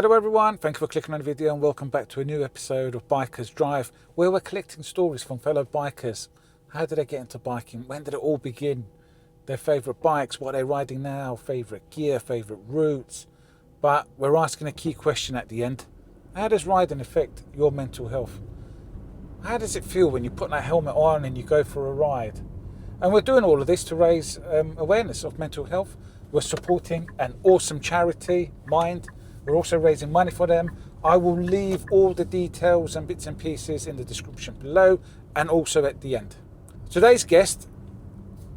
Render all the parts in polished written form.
Hello everyone, thank you for clicking on the video and welcome back to a new episode of Bikers Drive, where we're collecting stories from fellow bikers. How did they get into biking? When did it all begin? Their favourite bikes, what they're riding now, favourite gear, favourite routes. But we're asking a key question at the end. How does riding affect your mental health? How does it feel when you put that helmet on and you go for a ride? And we're doing all of this to raise awareness of mental health. We're supporting an awesome charity, Mind. We're also raising money for them. I will leave all the details and bits and pieces in the description below and also at the end. Today's guest,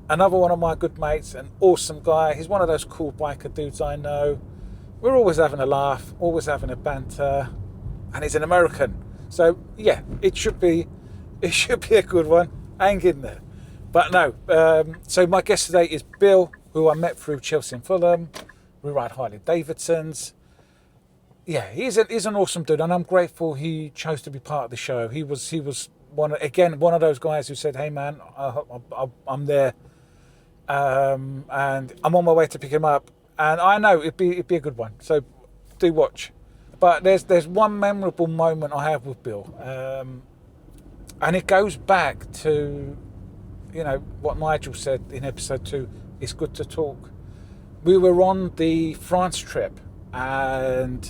another one of my good mates, an awesome guy. He's one of those cool biker dudes I know. We're always having a laugh, always having a banter, and he's an American. So yeah, it should be a good one. Hang in there. But no, so my guest today is Bill, who I met through Chelsea and Fulham. We ride Harley-Davidsons. Yeah, he's an awesome dude, and I'm grateful he chose to be part of the show. He was one of those guys who said, "Hey man, I'm there, and I'm on my way to pick him up." And I know it'd be a good one. So do watch. But there's one memorable moment I have with Bill, and it goes back to, you know, what Nigel said in episode 2. It's good to talk. We were on the France trip, and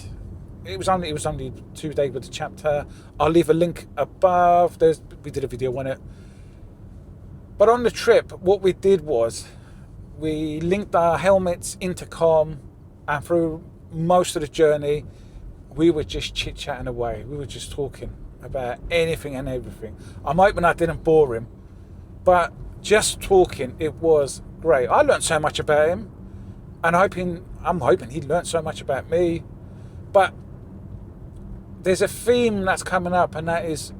it was only 2 days with the chapter. I'll leave a link above. We did a video on it. But on the trip, what we did was we linked our helmets, intercom, and through most of the journey, we were just chit-chatting away. We were just talking about anything and everything. I'm hoping I didn't bore him, but just talking, it was great. I learned so much about him, and I'm hoping he learned so much about me. But there's a theme that's coming up, and that is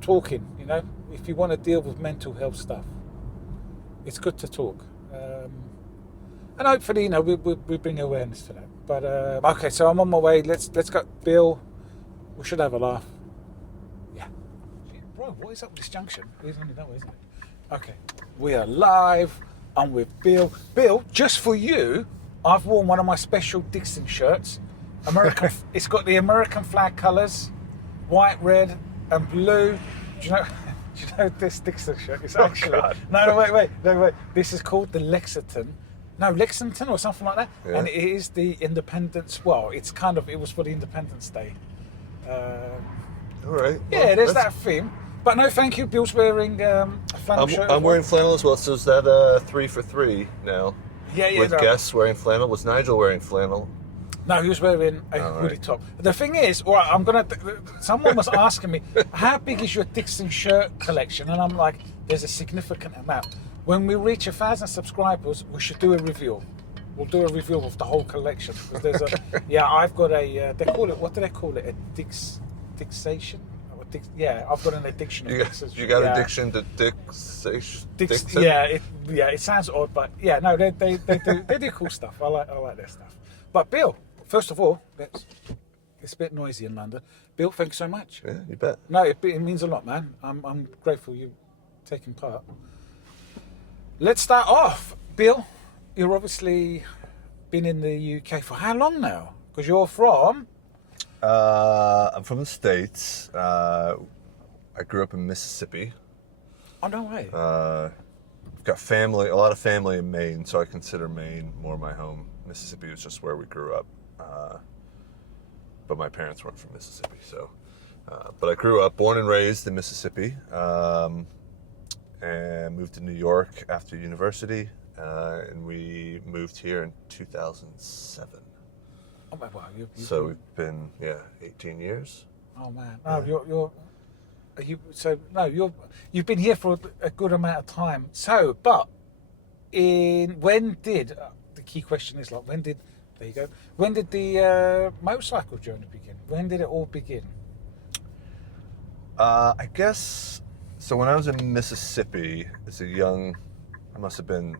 talking. You know, if you want to deal with mental health stuff, it's good to talk. And hopefully, you know, we bring awareness to that. But okay, so I'm on my way. Let's go, Bill. We should have a laugh. Yeah, bro. What is up with this junction? It's only that way, isn't it? Okay, we are live. I'm with Bill. Bill, just for you, I've worn one of my special Dixon shirts. American. It's got the American flag colours, white, red, and blue. Do you know this Dixon shirt? It's actually no, wait. This is called the Lexington or something like that, yeah. And it is the Independence. Well, it was for the Independence Day. All right. Yeah, there's that theme. But no, thank you. Bill's wearing a flannel shirt. I'm wearing flannel as well. So is that 3 for 3 now? Yeah. With guests wearing flannel. Was Nigel wearing flannel? No, he was wearing a hoodie top. The thing is, someone was asking me, how big is your Dixon shirt collection? And I'm like, there's a significant amount. When we reach 1,000 subscribers, we should do a review. We'll do a review of the whole collection. Because I've got what do they call it? A dixation? I've got an addiction. You got addiction to dixation? Yeah, it sounds odd, but yeah, no, they do cool stuff. I like their stuff. But Bill, first of all, it's a bit noisy in London. Bill, thanks so much. Yeah, you bet. No, it means a lot, man. I'm grateful you taking part. Let's start off. Bill, you've obviously been in the UK for how long now? Because you're from... I'm from the States. I grew up in Mississippi. Oh, no way. I've got a lot of family in Maine, so I consider Maine more my home. Mississippi was just where we grew up. But my parents weren't from Mississippi, so... but I grew up, born and raised in Mississippi, and moved to New York after university, and we moved here in 2007. Oh my wow! So we've been 18 years. Oh man! No, you've been here for a good amount of time. So, but when did the key question is when did the motorcycle journey begin? When did it all begin? I guess so. When I was in Mississippi as I must have been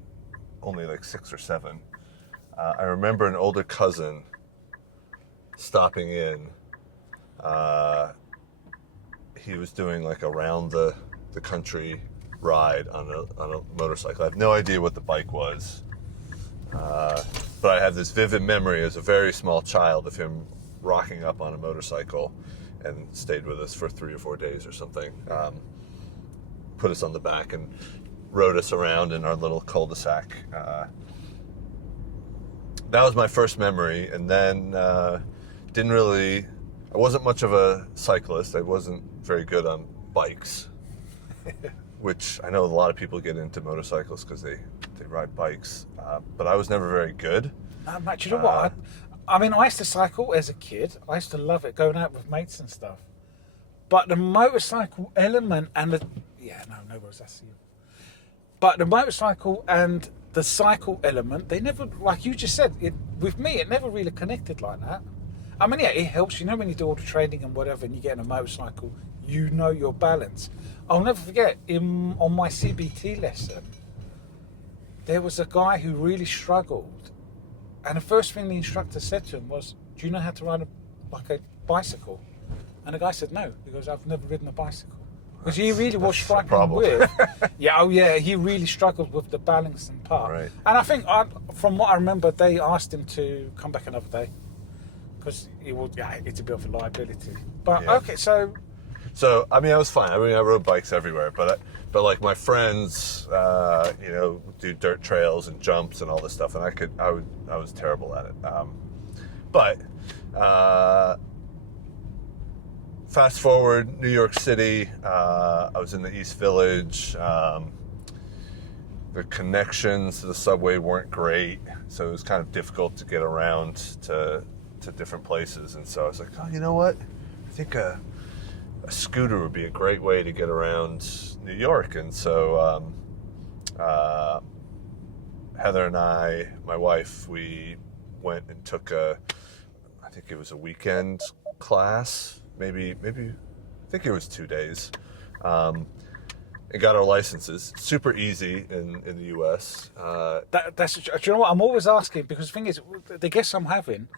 only like 6 or 7. I remember an older cousin stopping in. He was doing like around the country ride on a motorcycle. I have no idea what the bike was, but I have this vivid memory as a very small child of him rocking up on a motorcycle and stayed with us for 3 or 4 days or something. Put us on the back and rode us around in our little cul-de-sac. That was my first memory, and then I wasn't much of a cyclist. I wasn't very good on bikes, which I know a lot of people get into motorcycles because they ride bikes, but I was never very good. Matt, you know what? I mean, I used to cycle as a kid. I used to love it, going out with mates and stuff. But the motorcycle element and no worries, that's you. But the motorcycle and the cycle element, they never, like you just said, with me, it never really connected like that. I mean, yeah, it helps, when you do all the training and whatever, and you get in a motorcycle, you know your balance. I'll never forget, on my CBT lesson, there was a guy who really struggled, and the first thing the instructor said to him was, "Do you know how to ride a bicycle?" And the guy said, "No," because I've never ridden a bicycle. Because he really was struggling with, he really struggled with the balancing part. Right. And I think, from what I remember, they asked him to come back another day because it's a bit of a liability. But okay, so I mean, I was fine. I mean, I rode bikes everywhere, but like my friends, do dirt trails and jumps and all this stuff, and I was terrible at it. But fast forward, New York City. I was in the East Village. The connections to the subway weren't great, so it was kind of difficult to get around to different places. And so I was like, oh, you know what? I think a scooter would be a great way to get around New York. And so Heather and I, my wife, we went and took I think it was a weekend class. Maybe I think it was 2 days, and got our licenses. Super easy in the US. do you know what I'm always asking? Because the thing is, the guests I'm having,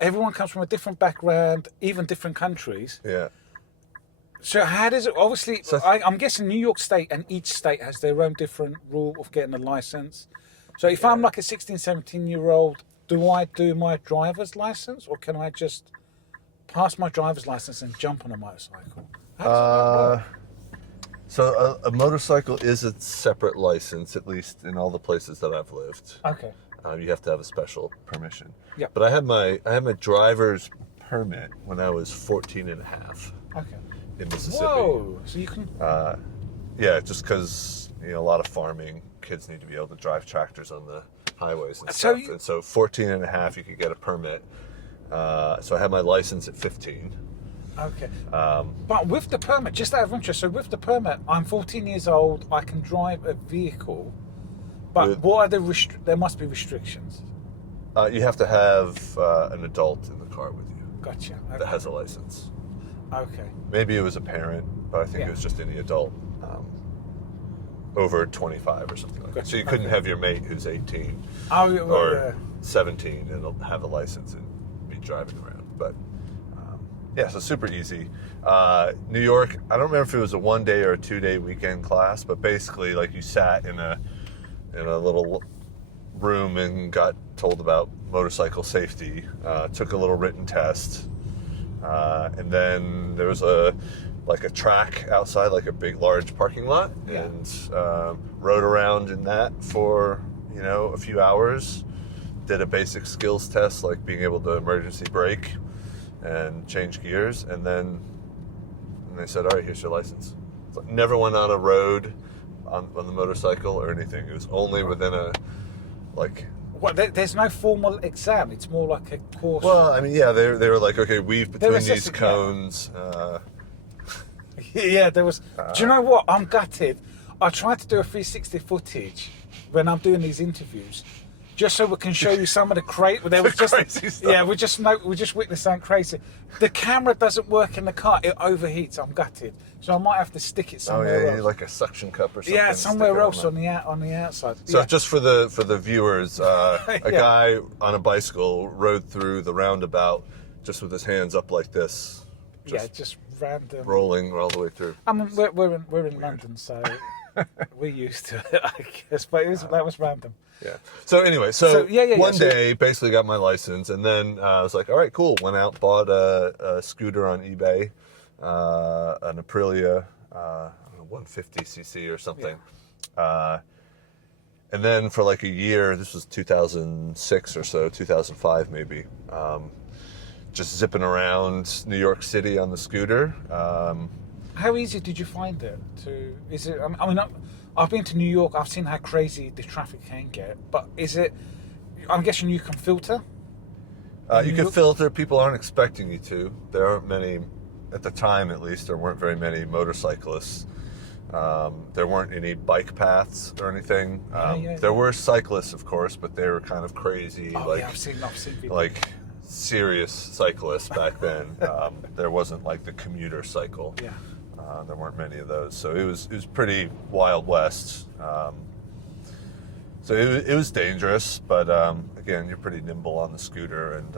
everyone comes from a different background, even different countries. Yeah. So how does it? Obviously, I'm guessing New York State and each state has their own different rule of getting a license. So if I'm like a 16, 17-year-old, do I do my driver's license, or can I just pass my driver's license and jump on a motorcycle? How does that work? So a motorcycle is a separate license, at least in all the places that I've lived. Okay. You have to have a special permission. Yeah. But I had my driver's permit when I was 14 and a half. Okay. In Mississippi. Whoa! So you can. Just because a lot of farming, kids need to be able to drive tractors on the highways and So stuff. And so 14 and a half, you could get a permit. So I had my license at 15. Okay. But with the permit, just out of interest, so with the permit, I'm 14 years old, I can drive a vehicle, but what are there must be restrictions. You have to have an adult in the car with you. Gotcha. Okay. That has a license. Okay. Maybe it was a parent, but I think it was just any adult over 25 or something like that. So you couldn't have your mate who's 18 or 17 and have a license and be driving around. But so super easy. New York, I don't remember if it was a 1-day or a 2-day weekend class, but basically like you sat in a little room and got told about motorcycle safety, took a little written test, and then there was a track outside, like a big large parking lot, and rode around in that for a few hours, did a basic skills test like being able to emergency brake and change gears, and then they said, all right, here's your license. So never went on a road on the motorcycle or anything. It was only within there's no formal exam. It's more like a course. Well, I mean, they were like, okay, weave between these cones. There was. Do you know what? I'm gutted. I tried to do a 360 footage when I'm doing these interviews, just so we can show you some of the crazy. There was just crazy stuff. we just witnessed something crazy. The camera doesn't work in the car; it overheats. I'm gutted, so I might have to stick it somewhere else. Like a suction cup or something. Yeah, somewhere else on the outside. So just for the viewers, a guy on a bicycle rode through the roundabout just with his hands up like this. Just random rolling all the way through. I mean, we're in London, so We used to it, I guess, but that was random. Yeah. So anyway, one day basically got my license, and then I was like, all right, cool. Went out, bought a scooter on eBay, an Aprilia, I don't know, 150cc or something. Yeah. And then for like a year, this was 2006 or so, 2005 maybe, just zipping around New York City on the scooter. How easy did you find it? I mean, I've been to New York. I've seen how crazy the traffic can get. But is it? I'm guessing you can filter. You can filter. People aren't expecting you to. There aren't many, at the time at least. There weren't very many motorcyclists. There weren't any bike paths or anything. There were cyclists, of course, but they were kind of crazy. Oh, I've seen people. Like serious cyclists back then. There wasn't like the commuter cycle. Yeah. There weren't many of those, so it was pretty Wild West. So it was dangerous, but again, you're pretty nimble on the scooter. And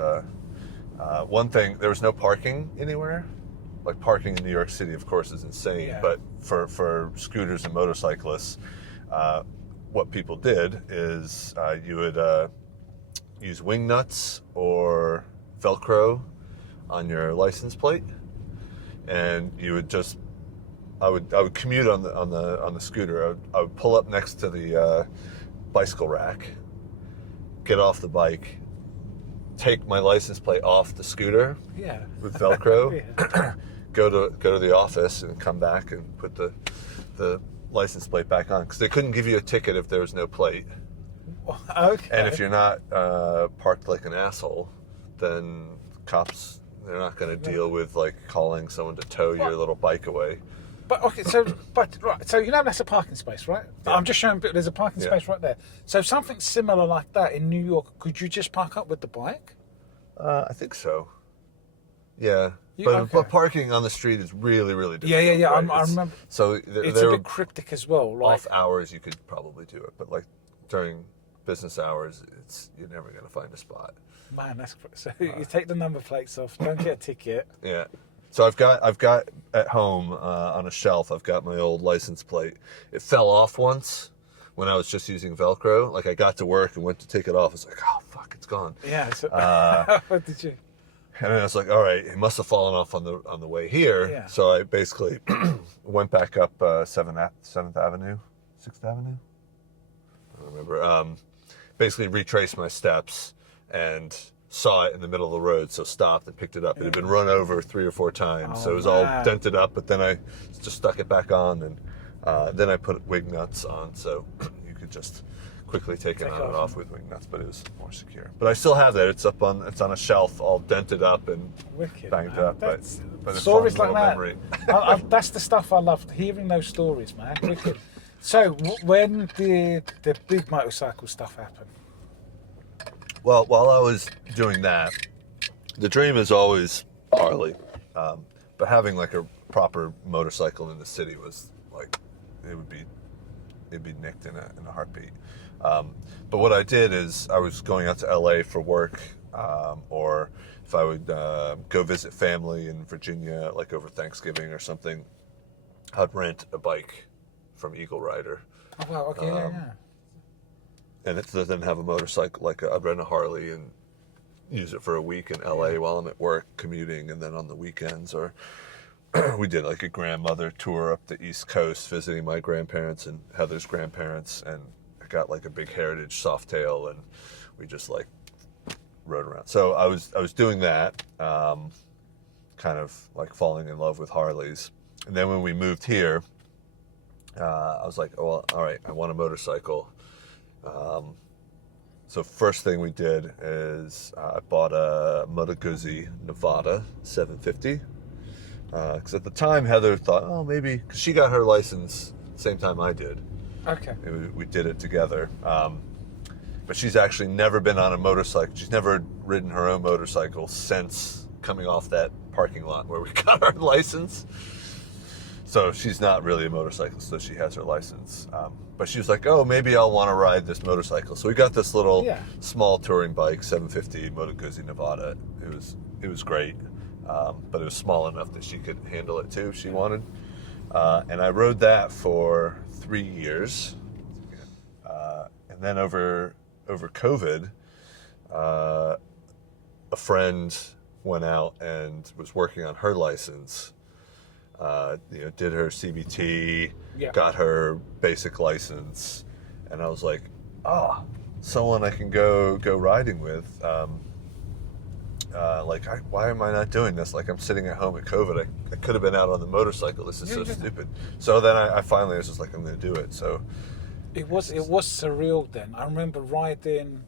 one thing, there was no parking anywhere. Like parking in New York City, of course, is insane. Yeah. But for scooters and motorcyclists, what people did is you would use wing nuts or Velcro on your license plate, and you would just I would commute on the scooter. I would pull up next to the bicycle rack, get off the bike, take my license plate off the scooter with Velcro, go to the office and come back and put the license plate back on, because they couldn't give you a ticket if there was no plate. Okay. And if you're not parked like an asshole, then cops, they're not going to deal with like calling someone to tow your little bike away. But okay, so you know that's a parking space, right? Yeah. I'm just showing. There's a parking space right there. So something similar like that in New York, could you just park up with the bike? I think so. Yeah, but parking on the street is really, really difficult. Yeah. Right? I remember. So it's a bit cryptic as well. Like, off hours, you could probably do it, but like during business hours, you're never going to find a spot. Man, that's so. You take the number plates off, don't get a ticket. Yeah. So I've got at home on a shelf, I've got my old license plate. It fell off once when I was just using Velcro. Like I got to work and went to take it off. I was like, oh fuck, it's gone. Yeah. So, what did you? And then I was like, all right, it must have fallen off on the way here. Yeah. So I basically went back up 7th Avenue, 6th Avenue. I don't remember. Basically retraced my steps and saw it in the middle of the road, so stopped and picked it up. It had been run over 3 or 4 times, so it was all dented up, but then I just stuck it back on, and then I put wing nuts on, so you could just quickly take it on and off with wing nuts, but it was more secure. But I still have that. It's on a shelf, all dented up and banged up. But stories like that. That's the stuff I love, hearing those stories, man. Wicked. So when did the big motorcycle stuff happen? Well, while I was doing that, the dream is always Harley, but having like a proper motorcycle in the city was like, it'd be nicked in a heartbeat. But what I did is I was going out to LA for work, or if I would go visit family in Virginia, like over Thanksgiving or something, I'd rent a bike from Eagle Rider. Oh wow! Okay, yeah. And then have a motorcycle, like I'd rent a Harley and use it for a week in LA while I'm at work commuting, and then on the weekends, or we did like a grandmother tour up the East Coast visiting my grandparents and Heather's grandparents, and I got like a big Heritage Softail, and we just like rode around. So I was doing that, kind of like falling in love with Harleys. And then when we moved here, I was like, oh, well, all right, I want a motorcycle. So first thing we did is I bought a Moto Guzzi Nevada 750, because at the time Heather thought, oh, maybe, because she got her license the same time I did. Okay. We did it together, but she's actually never been on a motorcycle. She's never ridden her own motorcycle since coming off that parking lot where we got our license. So she's not really a motorcyclist, so she has her license. But she was like, oh, maybe I'll want to ride this motorcycle. So we got this little small touring bike, 750 Moto Guzzi Nevada. It was great, but it was small enough that she could handle it too if she wanted. And I rode that for 3 years. And then over COVID, a friend went out and was working on her license. Did her CBT, got her basic license, and I was like, someone I can go riding with. Why am I not doing this? Like, I'm sitting at home at COVID. I could have been out on the motorcycle. This is so stupid. So then I finally was just like, I'm going to do it. So it was surreal then. I remember riding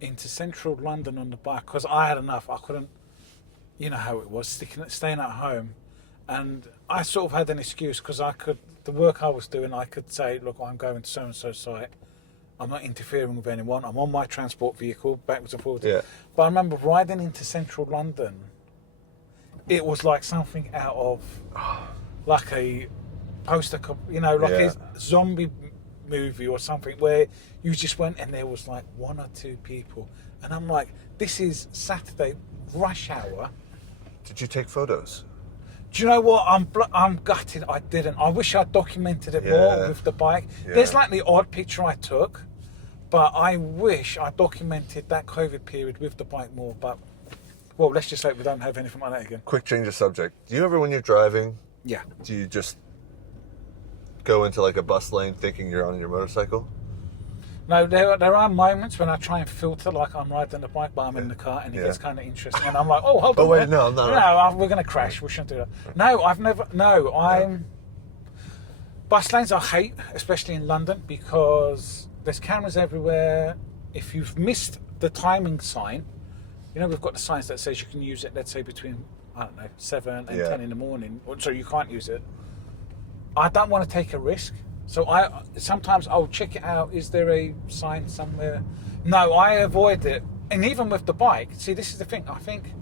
into central London on the bike because I had enough. I couldn't, you know how it was, staying at home. And I sort of had an excuse because the work I was doing, I could say, look, I'm going to so-and-so site. I'm not interfering with anyone. I'm on my transport vehicle, backwards and forwards. Yeah. But I remember riding into central London. It was like something out of, like a poster, a zombie movie or something where you just went and there was like 1 or 2 people. And I'm like, this is Saturday, rush hour. Did you take photos? Do you know what? I'm gutted I didn't. I wish I'd documented it more with the bike. Yeah. There's like the odd picture I took, but I wish I documented that COVID period with the bike more. But, well, let's just hope we don't have anything like that again. Quick change of subject. Do you ever, when you're driving, do you just go into like a bus lane thinking you're on your motorcycle? No, there are moments when I try and filter like I'm riding the bike, but I'm in the car and it gets kind of interesting. And I'm like, oh, hold on. Oh, wait, no, I'm not. No, we're going to crash. We shouldn't do that. No, I've never. No, I'm. Bus lanes I hate, especially in London, because there's cameras everywhere. If you've missed the timing sign, we've got the signs that says you can use it, let's say between, 7 and 10 in the morning, so you can't use it. I don't want to take a risk. So sometimes I'll check it out. Is there a sign somewhere? No, I avoid it. And even with the bike, see, this is the thing. I think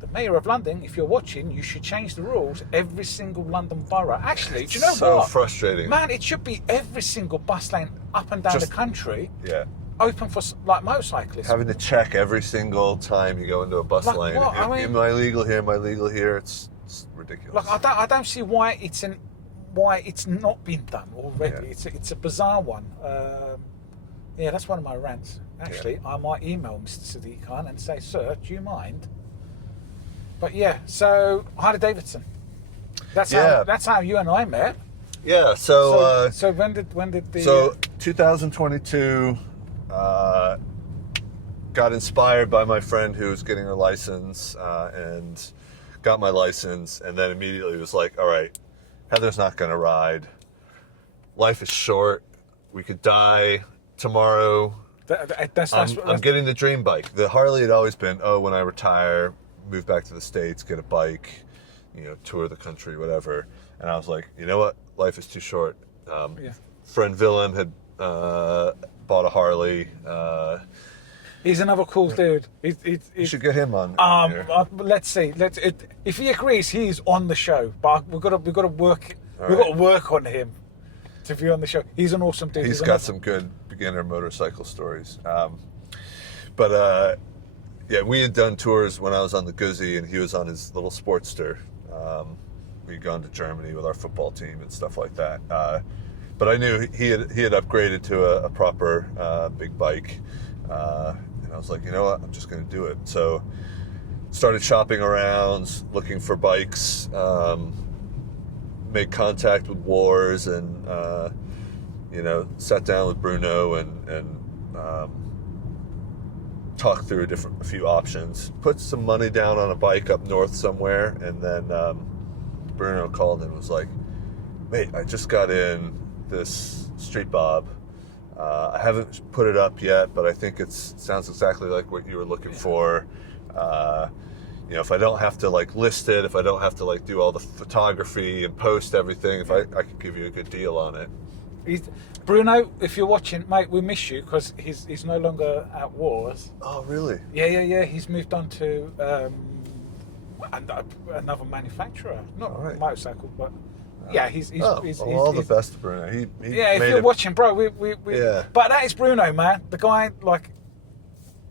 the Mayor of London, if you're watching, you should change the rules every single London borough. Actually, do you know what? So frustrating. Man, it should be every single bus lane up and down the country. Yeah. Open for like motorcyclists. Having to check every single time you go into a bus lane. What? Am I legal here? Am I legal here? It's ridiculous. Like I don't see why it's not been done already. Yeah. It's a bizarre one. That's one of my rants. Actually, I might email Mr. Sadiq Khan and say, sir, do you mind? But so Harley-Davidson. That's how you and I met. Yeah. So when did the? So 2022. Got inspired by my friend who was getting her license and got my license, and then immediately was like, all right, Heather's not going to ride. Life is short. We could die tomorrow. I'm getting the dream bike. The Harley had always been, when I retire, move back to the States, get a bike, tour the country, whatever. And I was like, you know what? Life is too short. Friend Willem had bought a Harley. He's another cool dude. You should get him on. Let's see. If he agrees, he's on the show. But we've got to work. We've got to work on him to be on the show. He's an awesome dude. He's got some good beginner motorcycle stories. But we had done tours when I was on the Guzzi and he was on his little Sportster. We'd gone to Germany with our football team and stuff like that. But I knew he had upgraded to a proper big bike. And I was like, you know what, I'm just going to do it. So started shopping around, looking for bikes, made contact with Wars, and sat down with Bruno and talked through a few options. Put some money down on a bike up north somewhere, and then Bruno called and was like, mate, I just got in this Street Bob. I haven't put it up yet, but I think it sounds exactly like what you were looking for. If I don't have to list it, if I don't have to do all the photography and post everything, if I could give you a good deal on it. Bruno, if you're watching, mate, we miss you because he's no longer at Wars. Oh, really? Yeah. He's moved on to another manufacturer, not a motorcycle, but. Yeah, he's all the best, Bruno. He if you're watching, bro, we But that is Bruno, man. The guy,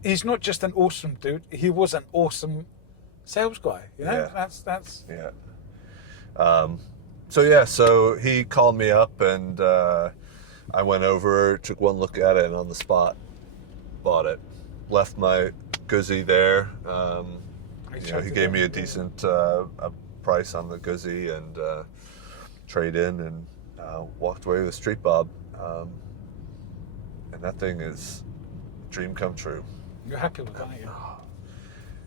he's not just an awesome dude. He was an awesome sales guy. That's. Yeah. So he called me up, and I went over, took one look at it, and on the spot bought it. Left my Guzzi there. He gave me a decent a price on the Guzzi, and trade in, and walked away with a Street Bob. And that thing is a dream come true. You're happy with it, aren't you?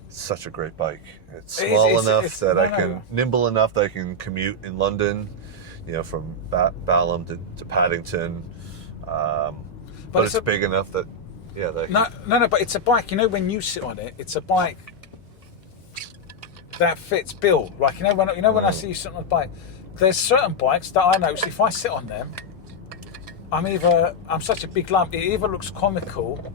It's such a great bike. It's small enough that I can, nimble enough that I can commute in London, from Balham to Paddington. But it's big enough that, No, but it's a bike, when you sit on it, it's a bike that fits Bill. Like, when I see you sitting on a bike, there's certain bikes that I notice if I sit on them, I'm such a big lump, it either looks comical,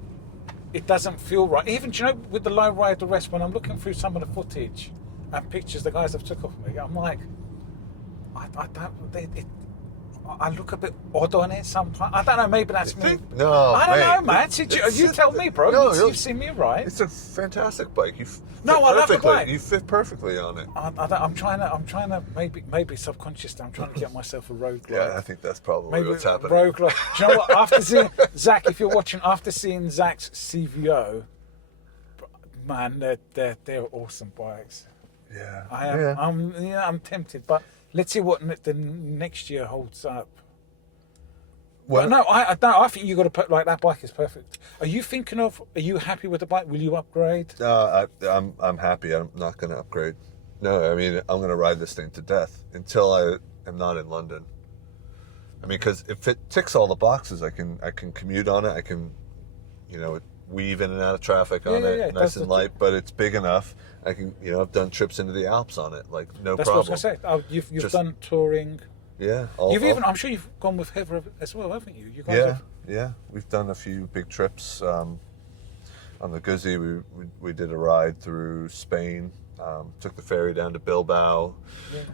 it doesn't feel right. Even, with the low rider rest, when I'm looking through some of the footage and pictures the guys have took of me, I'm like, I look a bit odd on it sometimes. I don't know, maybe that's me. No, I don't know, man. You tell me, bro. No, you've seen me right. It's a fantastic bike. I love the bike. You fit perfectly on it. I'm trying to maybe subconsciously, I'm trying to get myself a road glide. Yeah, I think that's probably what's happening. Road glide. Do you know what? After seeing Zach, if you're watching, after seeing Zach's CVO, man, they're awesome bikes. Yeah, I'm tempted, but let's see what the next year holds up. Well, no, I think you got to put, like, that bike is perfect. Are you happy with the bike? Will you upgrade? I'm happy. I'm not going to upgrade. No, I'm going to ride this thing to death until I am not in London. Because if it ticks all the boxes, I can commute on it. I can, weave in and out of traffic on it, nice and light. But it's big enough. I can, I've done trips into the Alps on it, like no problem. That's what I was going to say. You've done touring. Yeah. I'm sure you've gone with Heather as well, haven't you? You guys yeah. We've done a few big trips. On the Guzzi, we did a ride through Spain. Took the ferry down to Bilbao,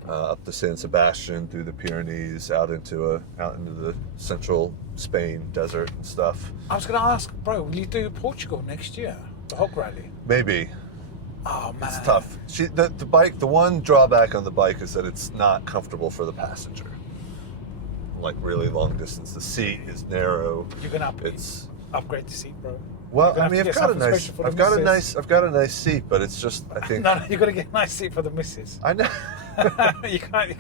up to San Sebastian, through the Pyrenees, out into the central Spain desert and stuff. I was going to ask, bro, will you do Portugal next year, the Hog Rally? Maybe. Oh, man. It's tough. The bike. The one drawback on the bike is that it's not comfortable for the passenger. Like really long distance, the seat is narrow. You're gonna upgrade the seat, bro. Well, I've got a nice seat, but it's just, I think. No, you've got to get a nice seat for the missus. I know. you can't.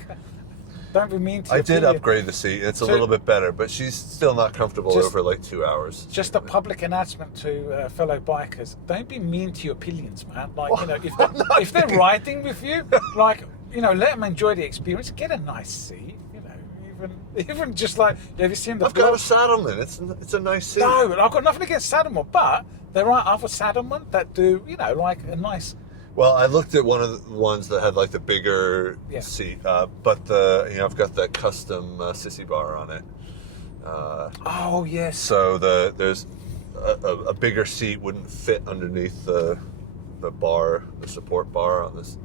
Don't be mean to her. I did upgrade the seat. It's a little bit better, but she's still not comfortable over like 2 hours. Just a public announcement to fellow bikers: don't be mean to your pillions, man. Like, if they're riding with you, like, let them enjoy the experience. Get a nice seat. Even just like, have you seen the? I've got a Saddleman. It's a nice seat. No, I've got nothing against Saddleman, but there are other Saddlemen that do, like a nice. Well, I looked at one of the ones that had like the bigger seat, but I've got that custom sissy bar on it. Oh yes. So there's a bigger seat wouldn't fit underneath the bar, the support bar on this.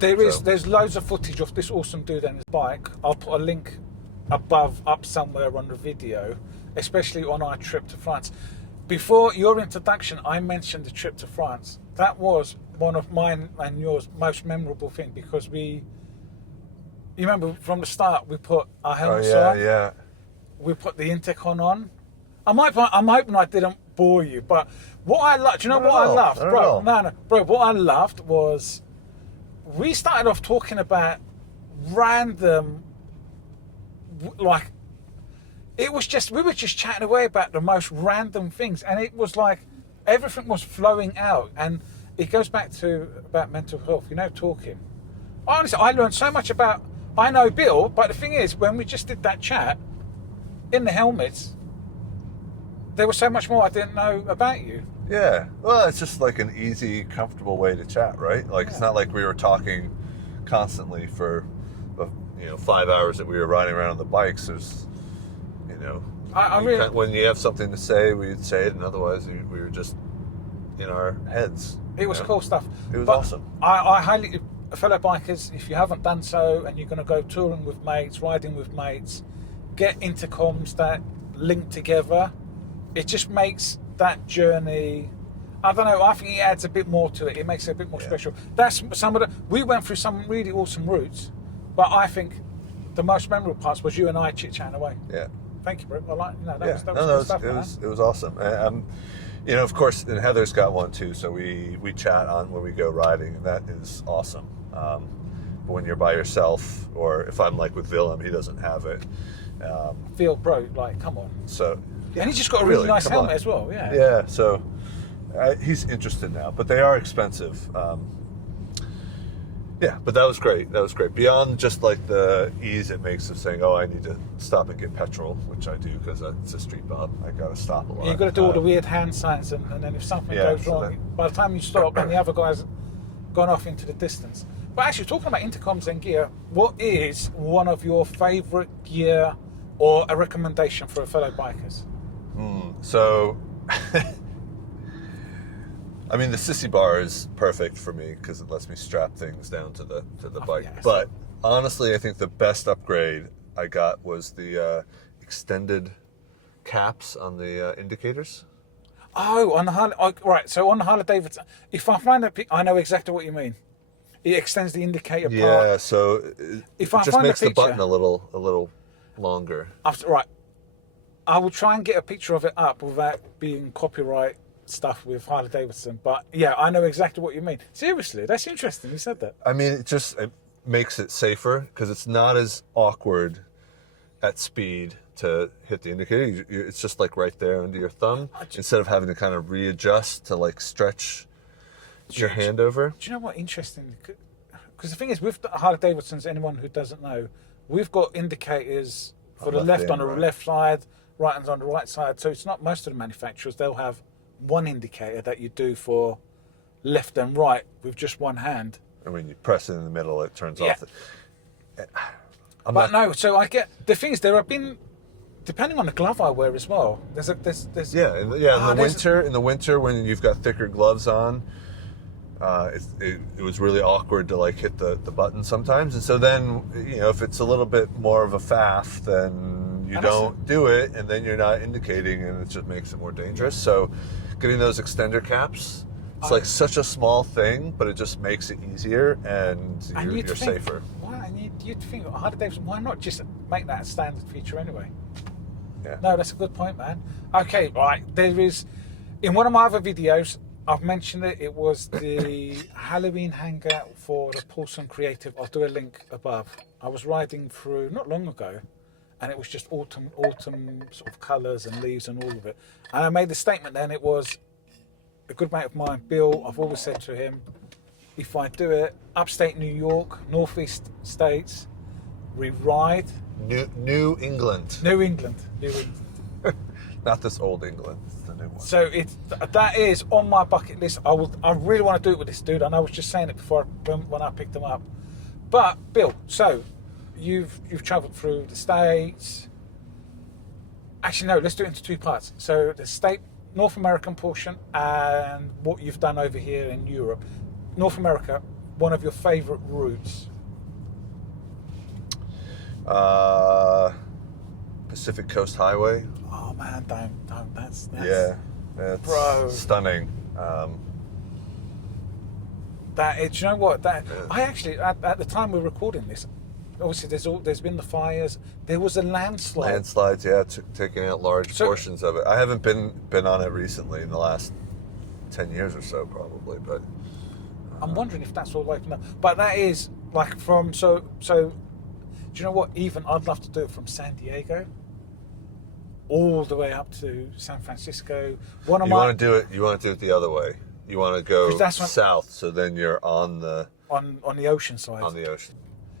There's loads of footage of this awesome dude and his bike. I'll put a link up somewhere on the video, especially on our trip to France. Before your introduction, I mentioned the trip to France. That was one of mine and yours most memorable thing, because you remember from the start we put our helmets on. Yeah. We put the intercom on. I'm hoping I didn't bore you, but what I loved, do you know what I loved, bro? No, bro. What I loved was we started off talking about random, like, we were just chatting away about the most random things, and it was like everything was flowing out. And it goes back to about mental health, talking. Honestly, I learned so much I know Bill, but the thing is, when we just did that chat in the helmets, there was so much more I didn't know about you. Yeah, well, it's just like an easy, comfortable way to chat, right? Like, It's not like we were talking constantly for 5 hours that we were riding around on the bikes. There's, when you have something to say, we'd say it, and otherwise we were just in our heads. It was cool stuff. It was awesome. I highly, fellow bikers, if you haven't done so and you're going to go touring with mates, riding with mates, get intercoms that link together. It just makes that journey, I don't know, I think it adds a bit more to it. It makes it a bit more special. That's we went through some really awesome routes, but I think the most memorable parts was you and I chit-chatting away. Yeah. Thank you, bro. I like, that Yeah. was good stuff, man. It was awesome. And, you know, of course, and Heather's got one too, so we chat on when we go riding, and that is awesome. But when you're by yourself, or if I'm like with Willem, he doesn't have it. Feel, bro, like, come on. So, yeah, and he just got a really nice helmet as well, yeah. Yeah, so he's interested now, but they are expensive. Yeah, but that was great. That was great. Beyond just like the ease it makes of saying, "Oh, I need to stop and get petrol," which I do because it's a street bump. I got to stop a lot. You've got to do all the weird hand signs, and then if something goes wrong, by the time you stop, and the other guy's gone off into the distance. But actually, talking about intercoms and gear, what is one of your favourite gear or a recommendation for fellow bikers? So, I mean, the sissy bar is perfect for me because it lets me strap things down to the bike. Yes. But honestly, I think the best upgrade I got was the extended caps on the indicators. Oh, on the Harley, right. So on the harley-davidson, if I find that, I know exactly what you mean. It extends the indicator part. Yeah, so If it I just find makes a picture, the button a little longer. Right, I will try and get a picture of it up without being copyright stuff with Harley-Davidson. But yeah, I know exactly what you mean. Seriously, that's interesting. You said that. I mean, it makes it safer because it's not as awkward at speed to hit the indicator. It's just like right there under your thumb instead of having to kind of readjust to like stretch your hand over. Do you know what interesting? Because the thing is, with the Harley-Davidsons, anyone who doesn't know, we've got indicators for the left on the left side, right on the right side. So it's not most of the manufacturers. They'll have one indicator that you do for left and right with just one hand. And when you press it in the middle, it turns off. So I get the thing is there have been, depending on the glove I wear as well. In the winter when you've got thicker gloves on, it was really awkward to like hit the button sometimes, and so then if it's a little bit more of a faff, then you don't do it, and then you're not indicating, and it just makes it more dangerous. So getting those extender caps, it's like such a small thing, but it just makes it easier, and you're safer. You'd think Harley-Davidson, why not just make that a standard feature anyway? Yeah. No, that's a good point, man. Okay, right. There is, in one of my other videos, I've mentioned it. It was the Halloween hanger for the Paulson Creative. I'll do a link above. I was riding through not long ago, and it was just autumn sort of colours and leaves and all of it. And I made the statement then. It was a good mate of mine, Bill. I've always said to him, if I do it, upstate New York, northeast states, we ride. New England. New England. Not this old England. The new one. So that is on my bucket list. I really want to do it with this dude, and I was just saying it before when I picked him up. But Bill, so you've travelled through the States. Actually, no. Let's do it into two parts. So the North American portion, and what you've done over here in Europe. North America, one of your favourite routes. Pacific Coast Highway. Oh man, don't. That's bro, stunning. Do you know what? I actually at the time we're recording this, obviously there's been the fires. There was a landslide. Landslides, yeah, taking out large portions of it. I haven't been on it recently in the last 10 years or so, probably, but I'm wondering if that's all open up. But that is like from so. Do you know what? Even I'd love to do it from San Diego all the way up to San Francisco. You want to do it the other way. You want to go south, so then you're on the ocean side. On the ocean.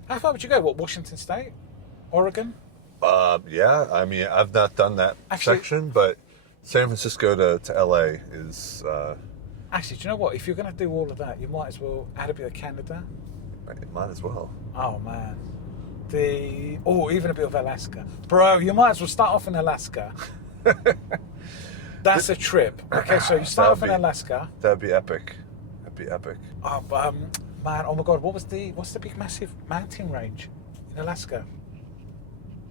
How far would you go? Washington State, Oregon? Yeah. I mean, I've not done that section, but San Francisco to LA is. Actually, do you know what? If you're going to do all of that, you might as well add a bit of Canada. Might as well. Oh man. Even a bit of Alaska. Bro, you might as well start off in Alaska. That's a trip. Okay, so you start off in Alaska. That'd be epic. Oh, man, oh my God, what's the big massive mountain range in Alaska?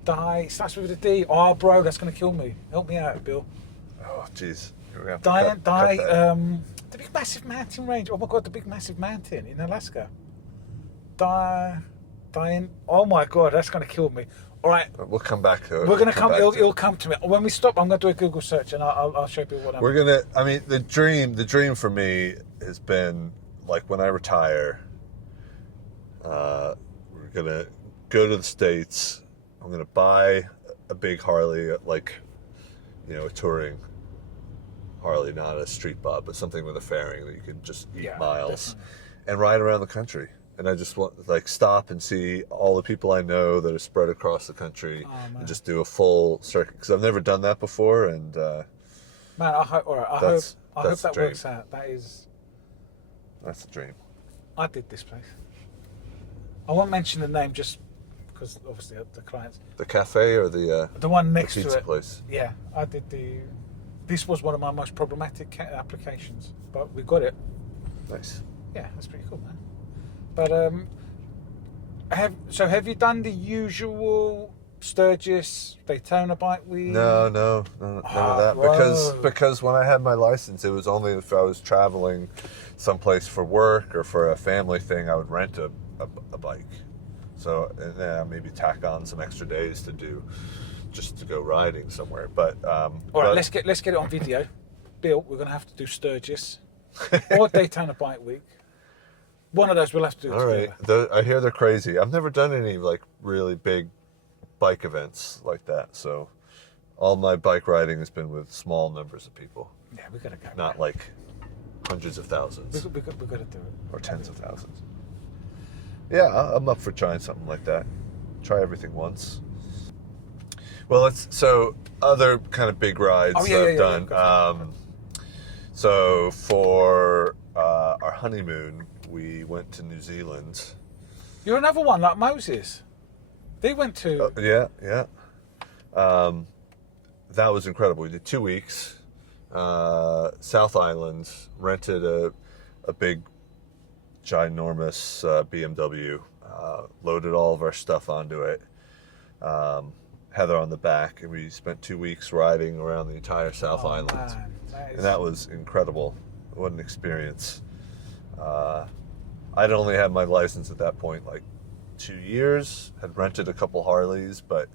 Starts with a D. Oh, bro, that's going to kill me. Help me out, Bill. Oh, jeez. The big massive mountain range. Oh my God, the big massive mountain in Alaska. dying. Oh my God, that's going to kill me. All right. We'll come back to it. We're going to come. It'll come to me when we stop. I'm going to do a Google search and I'll show people what I'm. We're gonna. I mean, the dream for me has been like when I retire. We're gonna go to the States. I'm gonna buy a big Harley, like, you know, a touring Harley, not a street bob, but something with a fairing that you can just eat miles, and ride around the country. And I just want like stop and see all the people I know that are spread across the country, and just do a full circuit because I've never done that before. And man, I hope. All right, I hope that works out. That's the dream. I did this place. I won't mention the name just because obviously the clients. The cafe or the one next the to pizza it. place. Yeah, I did This was one of my most problematic applications, but we got it. Nice. Yeah, that's pretty cool, man. But have you done the usual Sturgis Daytona bike week? No, none of that. Because when I had my license, it was only if I was traveling someplace for work or for a family thing, I would rent a bike. So and then maybe tack on some extra days to go riding somewhere. But all right, let's get it on video. Bill, we're gonna have to do Sturgis or Daytona bike week. One of those we'll have to do. All right. I hear they're crazy. I've never done any like really big bike events like that. So all my bike riding has been with small numbers of people. Yeah, we gotta go. Not like hundreds of thousands. We gotta do it. Or tens of thousands. Yeah, I'm up for trying something like that. Try everything once. Well, so other kind of big rides I've done. So for our honeymoon, we went to New Zealand. You're another one like Moses. They went to. Yeah. That was incredible. We did 2 weeks. South Island, rented a big, ginormous BMW, loaded all of our stuff onto it. Heather on the back, and we spent 2 weeks riding around the entire South Island. And that was incredible. What an experience. I'd only had my license at that point like 2 years, had rented a couple Harleys, but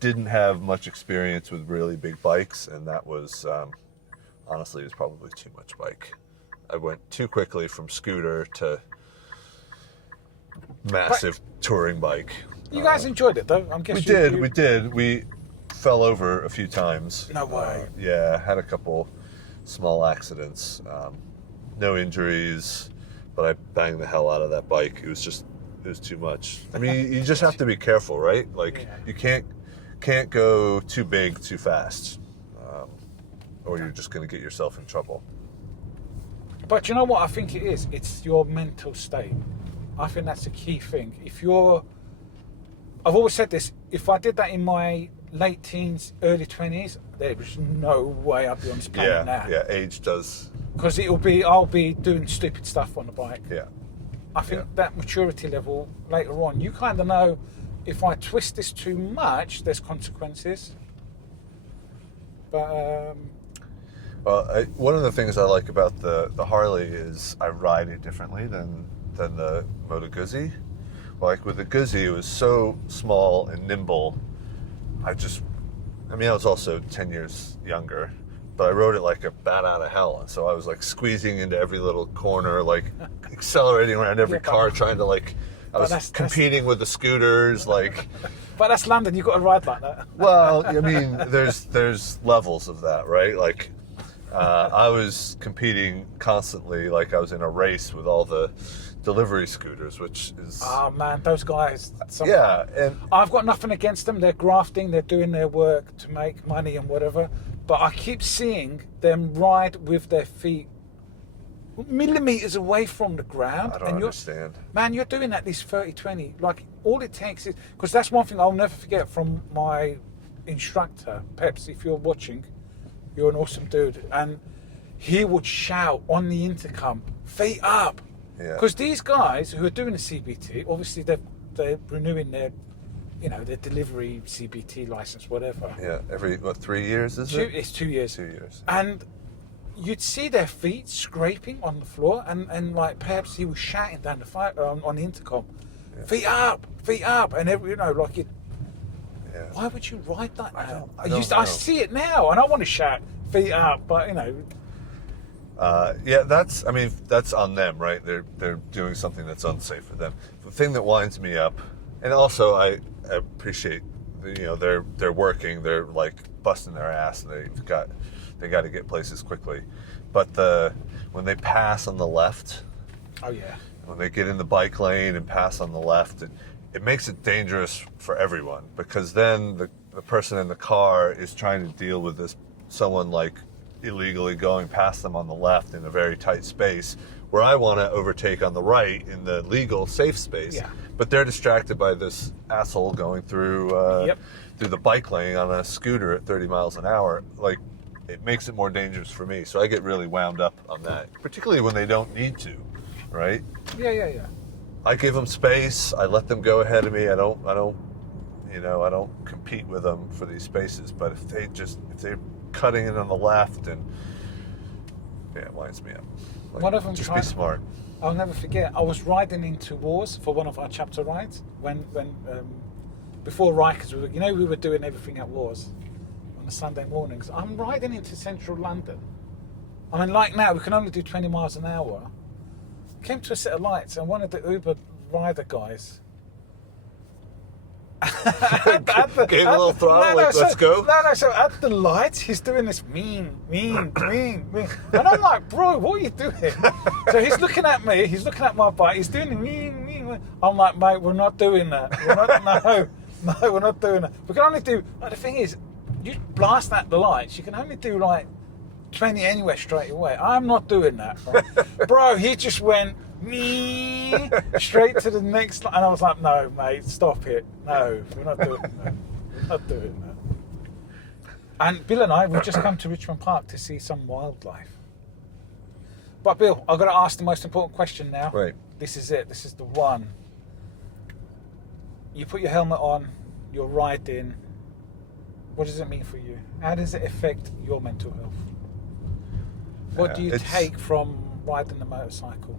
didn't have much experience with really big bikes, and that was, honestly, it was probably too much bike. I went too quickly from scooter to massive touring bike. You guys enjoyed it, though? I'm guessing we did. We fell over a few times. No way. Yeah, had a couple small accidents. No injuries, but I banged the hell out of that bike. It was too much. I mean, you just have to be careful, right? Like, you can't go too big too fast, or you're just going to get yourself in trouble. But you know what I think it is? It's your mental state. I think that's the key thing. I've always said this, if I did that in my late teens, early 20s, there was no way I'd be on this planet now. Yeah, age does. Because I'll be doing stupid stuff on the bike. Yeah. I think that maturity level later on, you kind of know if I twist this too much, there's consequences. But well, one of the things I like about the Harley is I ride it differently than the Moto Guzzi. Like with the Guzzi, it was so small and nimble. I was also 10 years younger, but I rode it like a bat out of hell. And so I was like squeezing into every little corner, like accelerating around every car, trying to I was competing with the scooters, like. But that's London, you've got to ride like that. Well, I mean, there's levels of that, right? Like, I was competing constantly, like I was in a race with all the delivery scooters, which is... Oh man, those guys... Yeah, and... I've got nothing against them. They're grafting, they're doing their work to make money and whatever. But I keep seeing them ride with their feet millimeters away from the ground. I don't understand. Man, you're doing that this 30-20. Like, all it takes is... Because that's one thing I'll never forget from my instructor, Peps, if you're watching, you're an awesome dude. And he would shout on the intercom, feet up. Because these guys who are doing the CBT, obviously they're renewing their delivery CBT license, whatever. Yeah, every 3 years is it? It's 2 years. 2 years. And you'd see their feet scraping on the floor, and like perhaps he was shouting down the fire on the intercom, feet up, and like it. Yeah. Why would you ride that now? I don't know. I see it now, and I want to shout feet up, but Yeah, that's on them, right? They're doing something that's unsafe for them. The thing that winds me up, and also I appreciate, they're working, they're like busting their ass, and they got to get places quickly. But when they pass on the left, oh yeah, when they get in the bike lane and pass on the left, it makes it dangerous for everyone, because then the person in the car is trying to deal with someone like illegally going past them on the left in a very tight space, where I want to overtake on the right in the legal safe space. Yeah. But they're distracted by this asshole going through through the bike lane on a scooter at 30 miles an hour. Like, it makes it more dangerous for me. So I get really wound up on that, particularly when they don't need to, right? Yeah. I give them space. I let them go ahead of me. I don't compete with them for these spaces. But if they're cutting in on the left, and it winds me up. Like, one of them just be smart. I'll never forget. I was riding into Wars for one of our chapter rides when before Rikers, we were doing everything at Wars on the Sunday mornings. I'm riding into central London. I mean, like now, we can only do 20 miles an hour. Came to a set of lights, and one of the Uber rider guys gave a little throttle, let's go. No, so at the lights, he's doing this mean. And I'm like, bro, what are you doing? So he's looking at me, he's looking at my bike, he's doing the mean. I'm like, mate, we're not doing that. We're not doing that. We can only do, the thing is, you blast at the lights, you can only do like 20 anywhere straight away. I'm not doing that, right? Bro, he just went straight to the next line, and I was like, no, mate, stop it. No, we're not doing that. We're not doing that. And Bill and I, we've just come to Richmond Park to see some wildlife. But Bill, I've got to ask the most important question now. Right. This is it. This is the one. You put your helmet on, you're riding. What does it mean for you? How does it affect your mental health? What do you take from riding the motorcycle?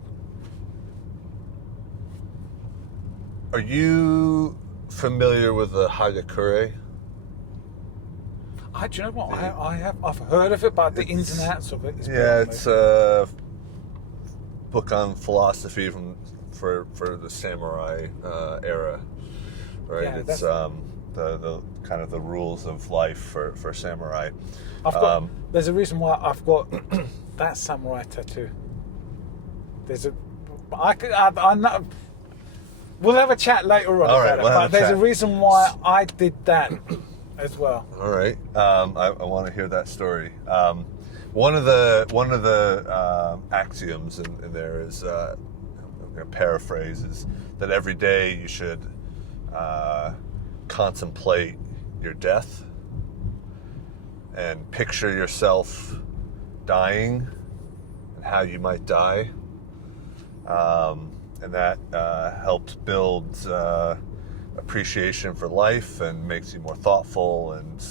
Are you familiar with the Hagakure? Do you know what? I've heard of it, but the ins and outs of it is it's a book on philosophy for the samurai era, right? Yeah, it's the kind of the rules of life for samurai. There's a reason why I've got that samurai tattoo. I know. We'll have a chat later on about it, but there's a reason why I did that as well. All right, I want to hear that story. One of the axioms in there is, I'm going to paraphrase, is that every day you should contemplate your death and picture yourself dying and how you might die. And that helps build appreciation for life and makes you more thoughtful and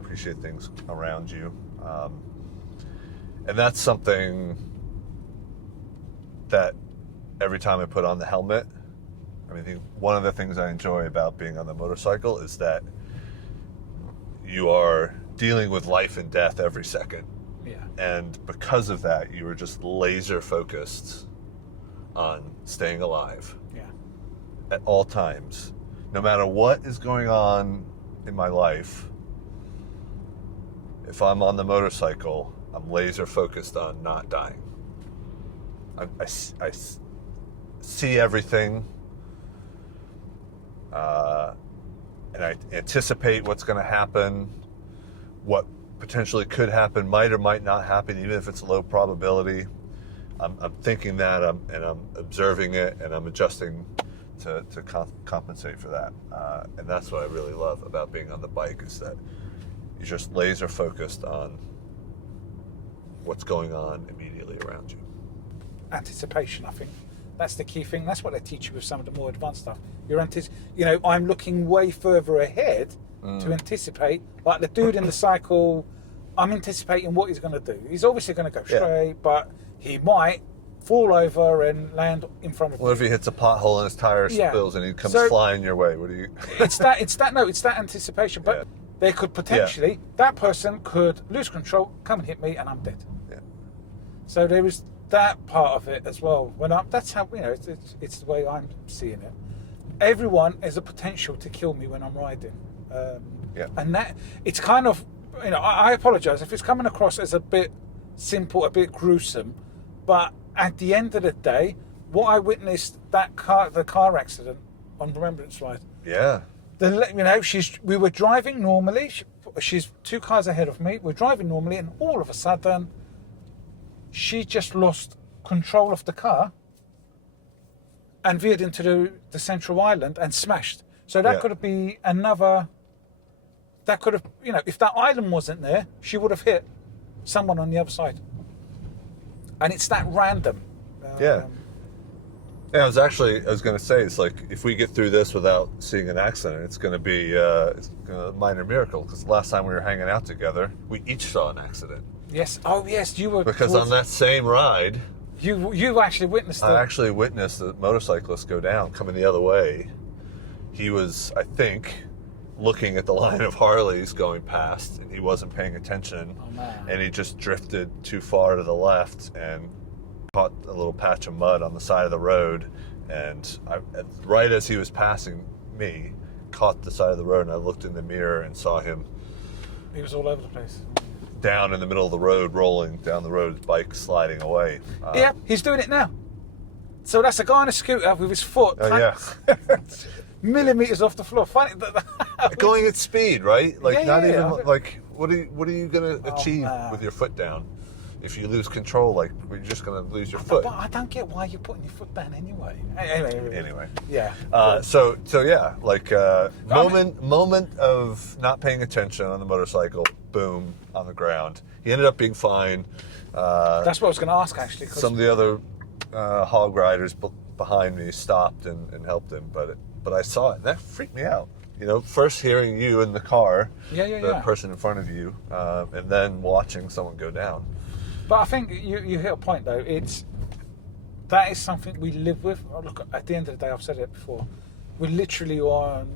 appreciate things around you. And that's something that every time I put on the helmet, I think one of the things I enjoy about being on the motorcycle is that you are dealing with life and death every second. Yeah. And because of that, you are just laser focused on staying alive. Yeah. At all times. No matter what is going on in my life, if I'm on the motorcycle, I'm laser focused on not dying. I see everything, and I anticipate what's going to happen, what potentially could happen, might or might not happen, even if it's low probability. I'm thinking that, and I'm observing it, and I'm adjusting to compensate for that. And that's what I really love about being on the bike, is that you're just laser focused on what's going on immediately around you. Anticipation, I think. That's the key thing. That's what they teach you with some of the more advanced stuff. I'm looking way further ahead to anticipate. Like the dude in the cycle, I'm anticipating what he's going to do. He's obviously going to go straight, but he might fall over and land in front of What if he hits a pothole and his tire Yeah. spills and he comes So- flying your way? What do you? it's that anticipation. But Yeah. they could potentially, that person could lose control, come and hit me, and I'm dead. Yeah. So there is that part of it as well. That's how, it's the way I'm seeing it. Everyone has a potential to kill me when I'm riding. Yeah. And that, it's kind of, I apologise if it's coming across as a bit simple, a bit gruesome, but at the end of the day, what I witnessed, the car accident on Remembrance Ride, Yeah. we were driving normally, she's 2 cars ahead of me, we're driving normally, and all of a sudden, she just lost control of the car and veered into the central island and smashed. So that could have been if that island wasn't there, she would have hit someone on the other side. And it's that random. Yeah. Yeah, I was going to say, it's like, if we get through this without seeing an accident, it's going to be a minor miracle, because the last time we were hanging out together, we each saw an accident. Yes. Oh, yes, you were. Because on that same ride, you actually witnessed it. I actually witnessed the motorcyclist go down, coming the other way. He was, I think, looking at the line of Harleys going past, and he wasn't paying attention. Oh, man. And he just drifted too far to the left and caught a little patch of mud on the side of the road. And right as he was passing me, caught the side of the road, and I looked in the mirror and saw him. He was all over the place. Down in the middle of the road, rolling down the road, his bike sliding away. Yeah, he's doing it now. So that's a guy on a scooter with his foot millimeters off the floor. Funny, going at speed, right? Like Yeah. like what are you gonna achieve man. with your foot down? If you lose control, like, you're just gonna lose your foot. But I don't get why you're putting your foot down anyway. Anyway. Yeah. So yeah, like moment of not paying attention on the motorcycle, boom, on the ground. He ended up being fine. That's what I was going to ask, actually. Some of the other hog riders behind me stopped and helped him, but I saw it, and that freaked me out. First hearing you in the car, the person in front of you, and then watching someone go down. But I think you hit a point, though. That is something we live with. Look, at the end of the day, I've said it before, we're literally on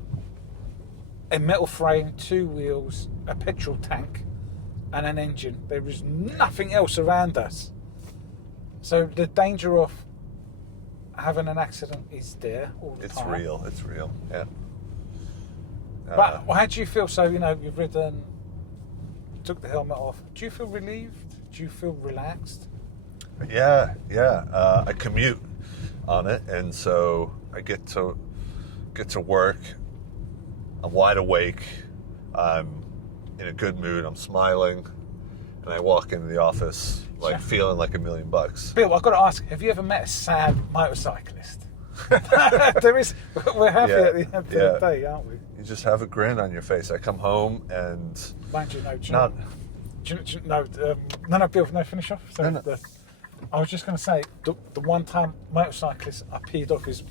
a metal frame, 2 wheels, a petrol tank, and an engine. There is nothing else around us. So the danger of having an accident is there all the time. It's real, yeah. But how do you feel? So, you've ridden, took the helmet off. Do you feel relieved? Do you feel relaxed? Yeah. I commute on it, and so I get to work. I'm wide awake. I'm in a good mood. I'm smiling, and I walk into the office feeling like $1 million. Bill, I've got to ask: have you ever met a sad motorcyclist? There is. We're happy at the end of the day, aren't we? You just have a grin on your face. I come home and mind you, no, Bill, no, finish off. So No. I was just going to say, the one time motorcyclist I peed off is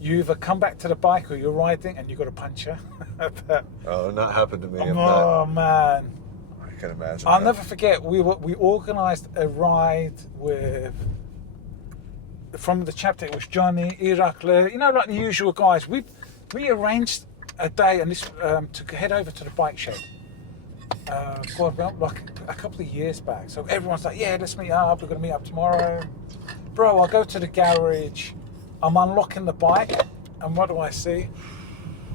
you either come back to the bike or you're riding and you got a puncture. not happened to me. Oh man, I can imagine. I'll never forget. We organised a ride from the chapter. It was Johnny, Irakle, like the usual guys. We arranged a day and this to head over to the bike shed. Like a couple of years back. So everyone's like, yeah, let's meet up. We're going to meet up tomorrow. Bro, I go to the garage. I'm unlocking the bike. And what do I see?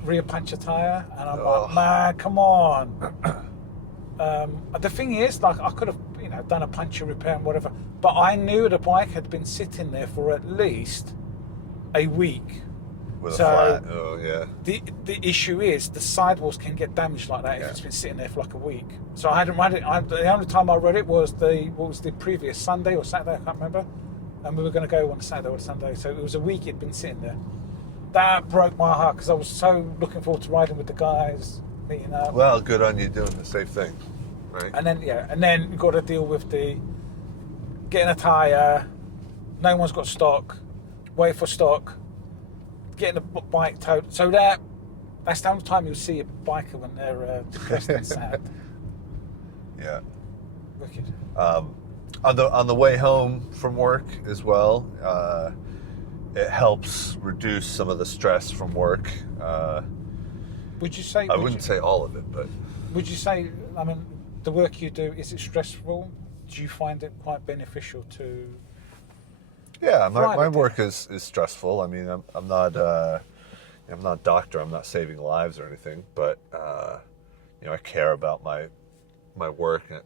Rear puncture tyre. And I'm like, man, come on. The thing is, like, I could have, done a puncture repair and whatever. But I knew the bike had been sitting there for at least a week. With a flat. Oh, yeah. The issue is the sidewalls can get damaged like that if it's been sitting there for like a week. So I hadn't read it. The only time I read it was the previous Sunday or Saturday, I can't remember. And we were going to go on a Saturday or a Sunday. So it was a week it'd been sitting there. That broke my heart because I was so looking forward to riding with the guys, meeting up. Well, good on you doing the safe thing, right? And then you got to deal with getting a tyre. No one's got stock. Wait for stock. Getting the bike towed. So that's the only time you'll see a biker when they're depressed and sad. Yeah. Wicked. On the way home from work as well, it helps reduce some of the stress from work. Would you say? I wouldn't say all of it, but Would you say? I mean, the work you do, is it stressful? Do you find it quite beneficial to? yeah, my work is stressful. I mean, I'm not a doctor. I'm not saving lives or anything, but I care about my work and